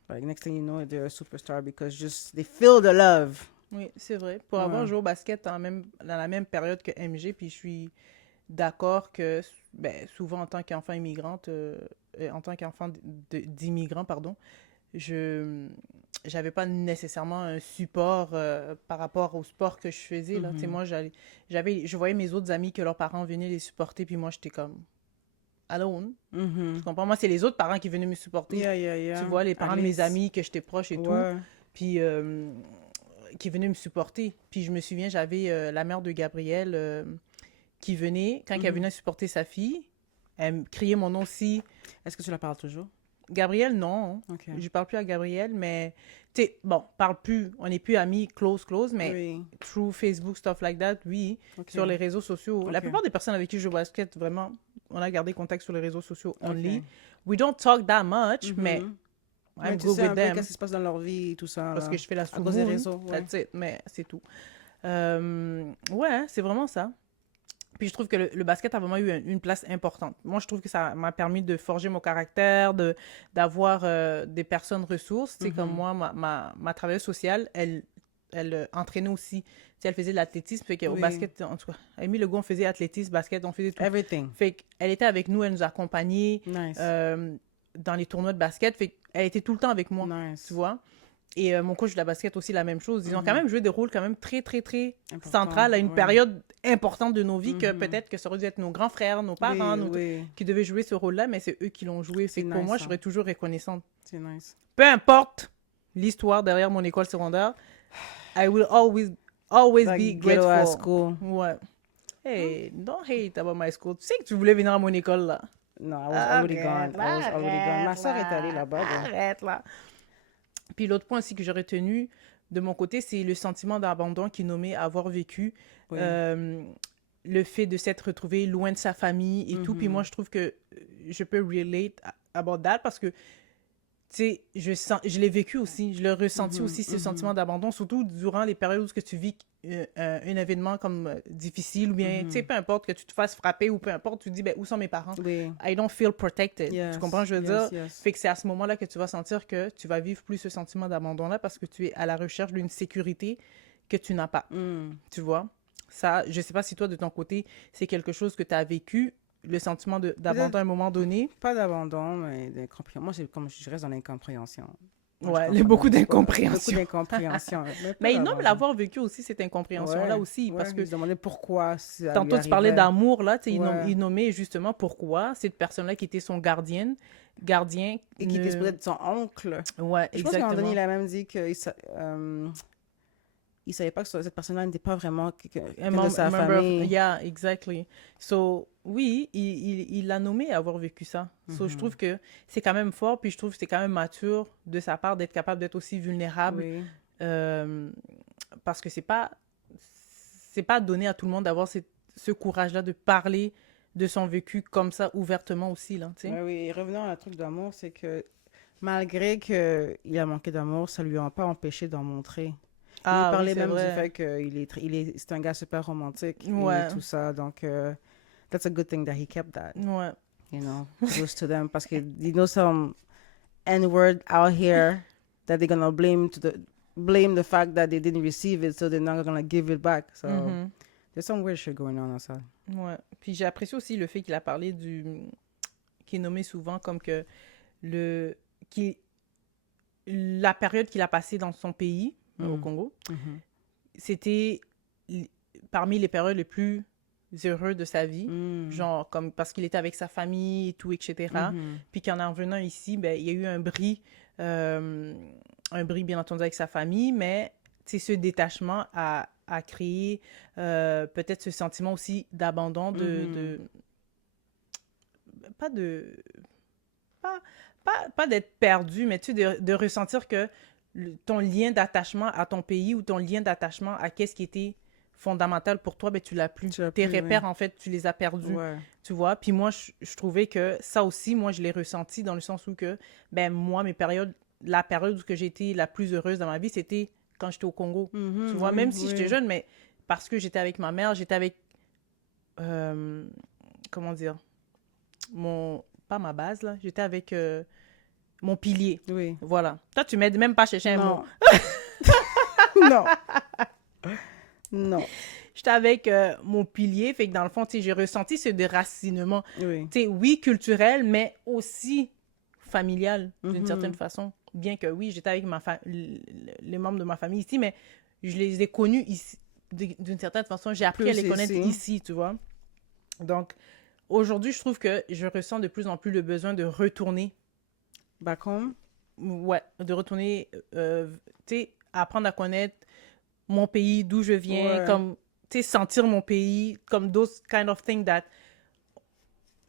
Like, next thing you know, they're a superstar because just, they feel the love. Oui, c'est vrai. Pour Ouais. avoir joué au basket dans la même période que MG, puis je suis d'accord que ben, souvent en tant qu'enfant immigrante, en tant qu'enfant d'immigrant, pardon, j'avais pas nécessairement un support par rapport au sport que je faisais. Là. Tu sais, moi, je voyais mes autres amis que leurs parents venaient les supporter, puis moi, j'étais comme alone. Tu comprends? Moi, c'est les autres parents qui venaient me supporter. Yeah. Tu vois, les parents de mes Alice. amis que j'étais proche et tout. Ouais. Puis qui venaient me supporter. Puis je me souviens, j'avais la mère de Gabrielle qui venait, quand elle venait supporter sa fille, elle me criait mon nom aussi. Est-ce que tu la parles toujours? Gabrielle, non. Ok. Je parle plus à Gabrielle, mais tu sais, bon, parle plus. On n'est plus amis close, mais Oui. through Facebook, stuff like that, oui. Ok. Sur les réseaux sociaux. La Ok. plupart des personnes avec qui je joue au basket, vraiment, on a gardé contact sur les réseaux sociaux only. Ok. We don't talk that much, mais Mais I'm tu good sais with un peu them. qu'est-ce qui se passe dans leur vie et tout ça. Parce là. que je fais la À cause des sous-moon, réseaux. Ouais. that's it, mais c'est tout. Ouais, c'est vraiment ça. Puis je trouve que le basket a vraiment eu une place importante. Moi, je trouve que ça m'a permis de forger mon caractère, d'avoir des personnes ressources. Tu sais, comme moi, ma travailleuse sociale, elle entraînait aussi. Tu sais, elle faisait de l'athlétisme. Fait qu'au Oui. basket, en tout cas, Amy Legault, on faisait athlétisme, basket, on faisait tout. Everything. Fait qu'elle était avec nous, elle nous accompagnait Nice. dans les tournois de basket. Fait qu'elle était tout le temps avec moi. Nice. Tu vois? Et mon coach de la basket aussi, la même chose. Ils ont quand même joué des rôles quand même très, très, très Important, centrales à une ouais. période importante de nos vies que peut-être que ça aurait dû être nos grands frères, nos parents, Oui. qui devaient jouer ce rôle-là, mais c'est eux qui l'ont joué. C'est que pour nice, moi, je ça. serais toujours reconnaissante. C'est nice. Peu importe l'histoire derrière mon école secondaire, I will always Like be ghetto grateful. ass school. Ouais. Hey, don't hate about my school. Tu sais que tu voulais venir à mon école, là. No, I was already gone. I was already gone. Ma soeur est allée là-bas. Arrête, là. Puis l'autre point aussi que j'aurais tenu de mon côté, c'est le sentiment d'abandon qui est nommé avoir vécu. Oui. Le fait de s'être retrouvé loin de sa famille et tout. Puis moi, je trouve que je peux relate about that parce que, tu sais, je l'ai vécu aussi. Je l'ai ressenti aussi, ce sentiment d'abandon, surtout durant les périodes où tu vis un événement comme difficile ou bien, tu sais, peu importe que tu te fasses frapper ou peu importe, tu te dis, ben, où sont mes parents? Oui. I don't feel protected. Yes, Tu comprends, je veux dire? yes. Fait que c'est à ce moment-là que tu vas sentir que tu vas vivre plus ce sentiment d'abandon-là parce que tu es à la recherche d'une sécurité que tu n'as pas. Tu vois? Ça, je sais pas si toi, de ton côté, c'est quelque chose que tu as vécu, le sentiment d'abandon à un moment donné. Pas d'abandon, mais d'incompréhension. Moi, comme je reste dans l'incompréhension. Ouais, il y a beaucoup d'incompréhension. Beaucoup d'incompréhension. Mais il nomme l'avoir vécu aussi, cette incompréhension-là aussi. Parce que il se demandait pourquoi. Tantôt, tu parlais d'amour, là. Il nommait justement pourquoi cette personne-là qui était son gardien. Et qui était supposé être son oncle. Ouais, je pense qu'à un moment donné, il a même dit qu'il il savait pas que cette personne-là n'était pas vraiment quelqu'un de sa famille. Yeah, exactly. So, oui, il l'a nommé avoir vécu ça. So, je trouve que c'est quand même fort, puis je trouve que c'est quand même mature de sa part d'être capable d'être aussi vulnérable. Oui. Parce que c'est pas donné à tout le monde d'avoir ce courage-là de parler de son vécu comme ça, ouvertement aussi, là, tu sais. Oui, et revenons à un truc d'amour, c'est que malgré qu'il a manqué d'amour, ça lui a pas empêché d'en montrer. Il parlait même du fait que c'est un gars super romantique et tout ça. Donc, that's a good thing that he kept that. Ouais. You know, close to them. Parce que you know some N-word out here that they're gonna blame the fact that they didn't receive it, so they're not gonna give it back. So, there's some weird shit going on outside. Ouais. Puis j'ai apprécié aussi le fait qu'il a parlé qui est nommé souvent comme que la période qu'il a passée dans son pays, au Congo, c'était parmi les périodes les plus heureuses de sa vie, genre comme parce qu'il était avec sa famille et tout, etc. Puis qu'en revenant ici, ben, il y a eu un bris bien entendu avec sa famille, mais ce détachement a créé peut-être ce sentiment aussi d'abandon, pas d'être perdu, mais tu sais, de ressentir que ton lien d'attachement à ton pays ou ton lien d'attachement à qu'est-ce qui était fondamental pour toi, ben tu l'as plus. Tes repères, en fait, tu les as perdus, tu vois. Puis moi, je trouvais que ça aussi, moi, je l'ai ressenti dans le sens où que, ben moi, la période où j'ai été la plus heureuse dans ma vie, c'était quand j'étais au Congo. Tu vois, même si j'étais jeune, mais parce que j'étais avec ma mère, j'étais avec, comment dire, pas ma base, là, j'étais avec mon pilier. Oui. Voilà. Toi, tu m'aides même pas à chercher un mot. Non. Non. J'étais avec mon pilier, fait que dans le fond, tu sais, j'ai ressenti ce déracinement. Oui. Tu sais, oui, culturel, mais aussi familial, d'une certaine façon. Bien que, oui, j'étais avec les membres de ma famille ici, mais je les ai connus ici. D'une certaine façon, j'ai appris à les connaître ici, tu vois. Donc, aujourd'hui, je trouve que je ressens de plus en plus le besoin de retourner. Back home? Ouais, de retourner, tu sais, apprendre à connaître mon pays, d'où je viens, comme, tu sais, sentir mon pays, comme those kind of things that,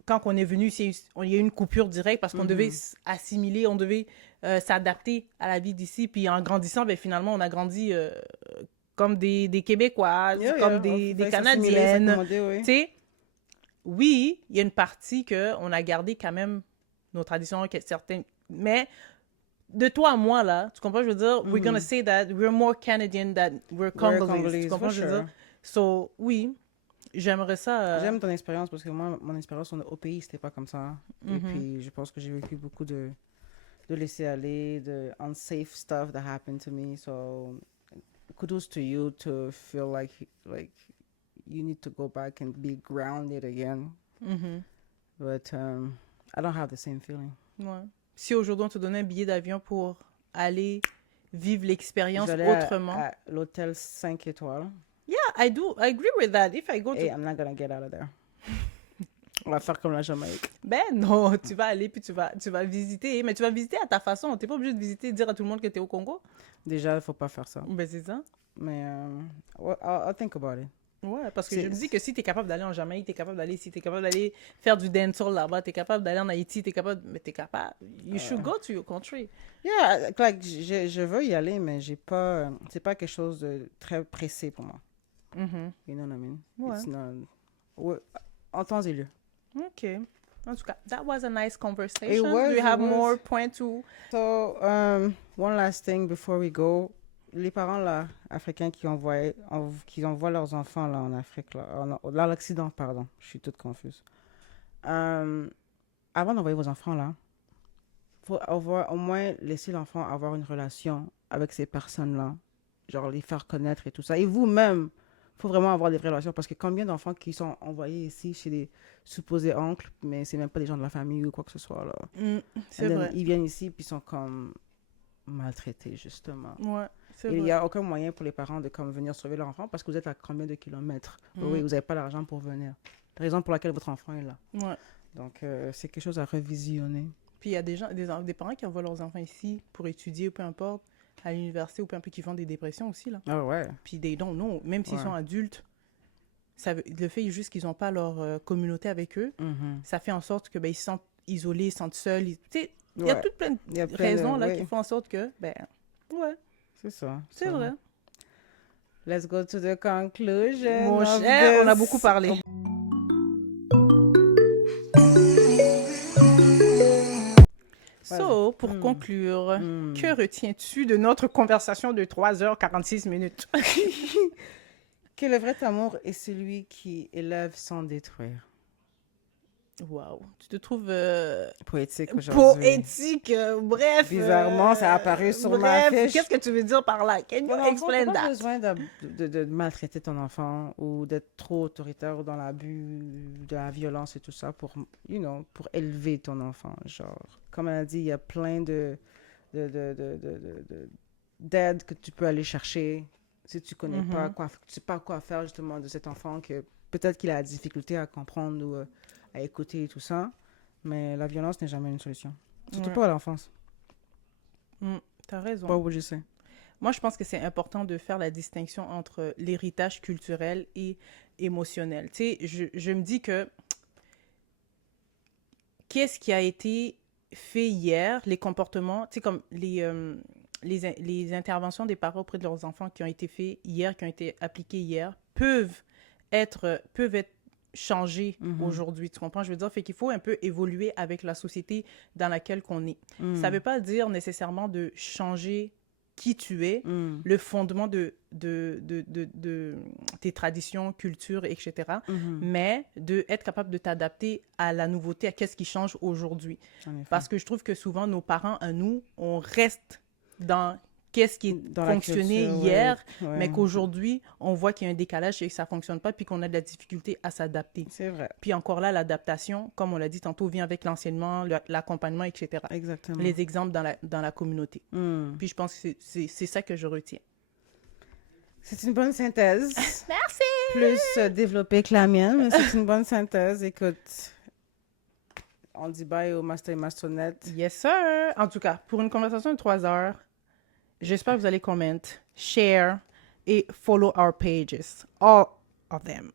quand on est venu ici, il y a eu une coupure directe parce qu'on devait assimiler, on devait s'adapter à la vie d'ici. Puis en grandissant, ben, finalement, on a grandi comme des Québécoises, comme des Canadiennes. Tu sais, oui, il y a une partie qu'on a gardé quand même nos traditions, certaines, mais de toi à moi, là, tu comprends, je veux dire, we're gonna say that we're more Canadian than we're Congolese, tu comprends, je veux dire. So, oui, j'aimerais ça. J'aime ton expérience parce que moi, mon expérience au pays, c'était pas comme ça. Et puis, je pense que j'ai vécu beaucoup de laisser aller, de unsafe stuff that happened to me. So, kudos to you to feel like you need to go back and be grounded again. But I don't have the same feeling. Ouais. Si aujourd'hui on te donnait un billet d'avion pour aller vivre l'expérience J'allais autrement. à l'hôtel 5 étoiles. Yeah, I agree with that. If I go to... Et I'm not gonna get out of there. On va faire comme la Jamaïque. Ben non, tu vas aller puis tu vas visiter. Mais tu vas visiter à ta façon. Tu n'es pas obligé de visiter et dire à tout le monde que tu es au Congo. Déjà, il faut pas faire ça. Ben c'est ça. Mais I'll think about it. Ouais, parce que je me dis que si tu es capable d'aller en Jamaïque, tu es capable d'aller ici, tu es capable d'aller faire du dancehall là-bas, tu es capable d'aller en Haïti, tu es capable... Mais tu es capable. You should go to your country. Yeah, like, je veux y aller, mais j'ai pas... c'est pas quelque chose de très pressé pour moi. Mm-hmm. You know what I mean? Ouais. It's not... Ouais, en temps et lieu. OK. En tout cas, that was a nice conversation. It was, Do you have it was. more points to... So, one last thing before we go. Les parents là, africains qui envoient leurs enfants là en Afrique, là, dans l'Occident, pardon, je suis toute confuse. Avant d'envoyer vos enfants là, faut au moins laisser l'enfant avoir une relation avec ces personnes-là, genre les faire connaître et tout ça. Et vous-même, faut vraiment avoir des vraies relations parce que combien d'enfants qui sont envoyés ici chez des supposés oncles, mais c'est même pas des gens de la famille ou quoi que ce soit là. c'est vrai. Ils viennent ici puis sont comme maltraités justement. Ouais, c'est Et vrai. il n'y a aucun moyen pour les parents de comme venir sauver leur enfant parce que vous êtes à combien de kilomètres. Oui, vous n'avez pas l'argent pour venir. La raison pour laquelle votre enfant est là. Ouais. Donc, c'est quelque chose à revisionner. Puis il y a des parents qui envoient leurs enfants ici pour étudier, peu importe, à l'université ou peu importe, qui font des dépressions aussi, là. Ah ouais. Puis they don't know. Même s'ils sont adultes, le fait juste qu'ils n'ont pas leur communauté avec eux, ça fait en sorte que ils se sentent isolés, ils se sentent seuls. Il y a toutes plein de raisons là, qui font en sorte que, ouais. C'est ça. C'est vrai. Let's go to the conclusion. Mon cher, on a beaucoup parlé. So, pour conclure, que retiens-tu de notre conversation de 3h46 minutes? Que le vrai amour est celui qui élève sans détruire. Wow, tu te trouves poétique aujourd'hui. Poétique, bref. Bizarrement, ça a apparu sur ma fiche. Qu'est-ce que tu veux dire par là? Can you explain that? Tu n'as pas besoin de maltraiter ton enfant ou d'être trop autoritaire ou dans l'abus de la violence et tout ça pour élever ton enfant. Genre, comme elle a dit, il y a plein d'aides que tu peux aller chercher si tu connais pas tu sais pas quoi faire justement de cet enfant que peut-être qu'il a la difficulté à comprendre ou à écouter et tout ça, mais la violence n'est jamais une solution. Surtout pas à l'enfance. T'as raison. What would you say? Moi, je pense que c'est important de faire la distinction entre l'héritage culturel et émotionnel. Tu sais, je me dis que qu'est-ce qui a été fait hier, les comportements, tu sais, comme les interventions des parents auprès de leurs enfants qui ont été faits hier, qui ont été appliquées hier, peuvent être changées aujourd'hui, tu comprends? Je veux dire, fait qu'il faut un peu évoluer avec la société dans laquelle qu'on est. Ça ne veut pas dire nécessairement de changer qui tu es, le fondement de tes traditions, cultures, etc., mais d'être capable de t'adapter à la nouveauté, à qu'est-ce qui change aujourd'hui. Parce que je trouve que souvent, nos parents, à nous, on reste dans qu'est-ce qui fonctionnait hier, mais qu'aujourd'hui, on voit qu'il y a un décalage et que ça ne fonctionne pas, puis qu'on a de la difficulté à s'adapter. C'est vrai. Puis encore là, l'adaptation, comme on l'a dit tantôt, vient avec l'enseignement, l'accompagnement, etc. Exactement. Les exemples dans la communauté. Puis je pense que c'est ça que je retiens. C'est une bonne synthèse. Merci! Plus développée que la mienne, mais c'est une bonne synthèse. Écoute, on dit bye au Master et Masternet. Yes, sir! En tout cas, pour une conversation de 3 heures, j'espère que vous allez comment, share et follow our pages. All of them.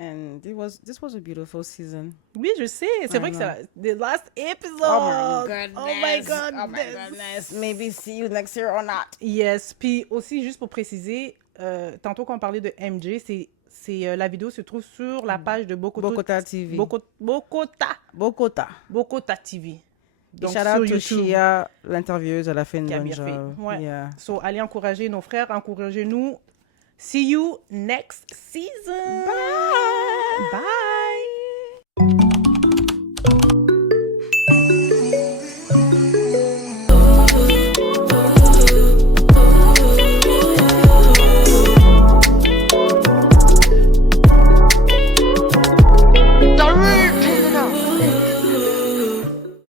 And this was a beautiful season. Oui, je sais. C'est vrai que c'est the last episode. Oh my goodness. Oh my goodness. Oh my goodness. Maybe see you next year or not. Yes. Puis aussi, juste pour préciser, tantôt qu'on parlait de MJ, la vidéo se trouve sur la page de Bokota TV. Bokota TV. Donc, shout out to Shia, l'intervieweuse, elle a fait une bonne job. Ouais. Yeah. So, allez encourager nos frères, encouragez-nous. See you next season. Bye. Bye.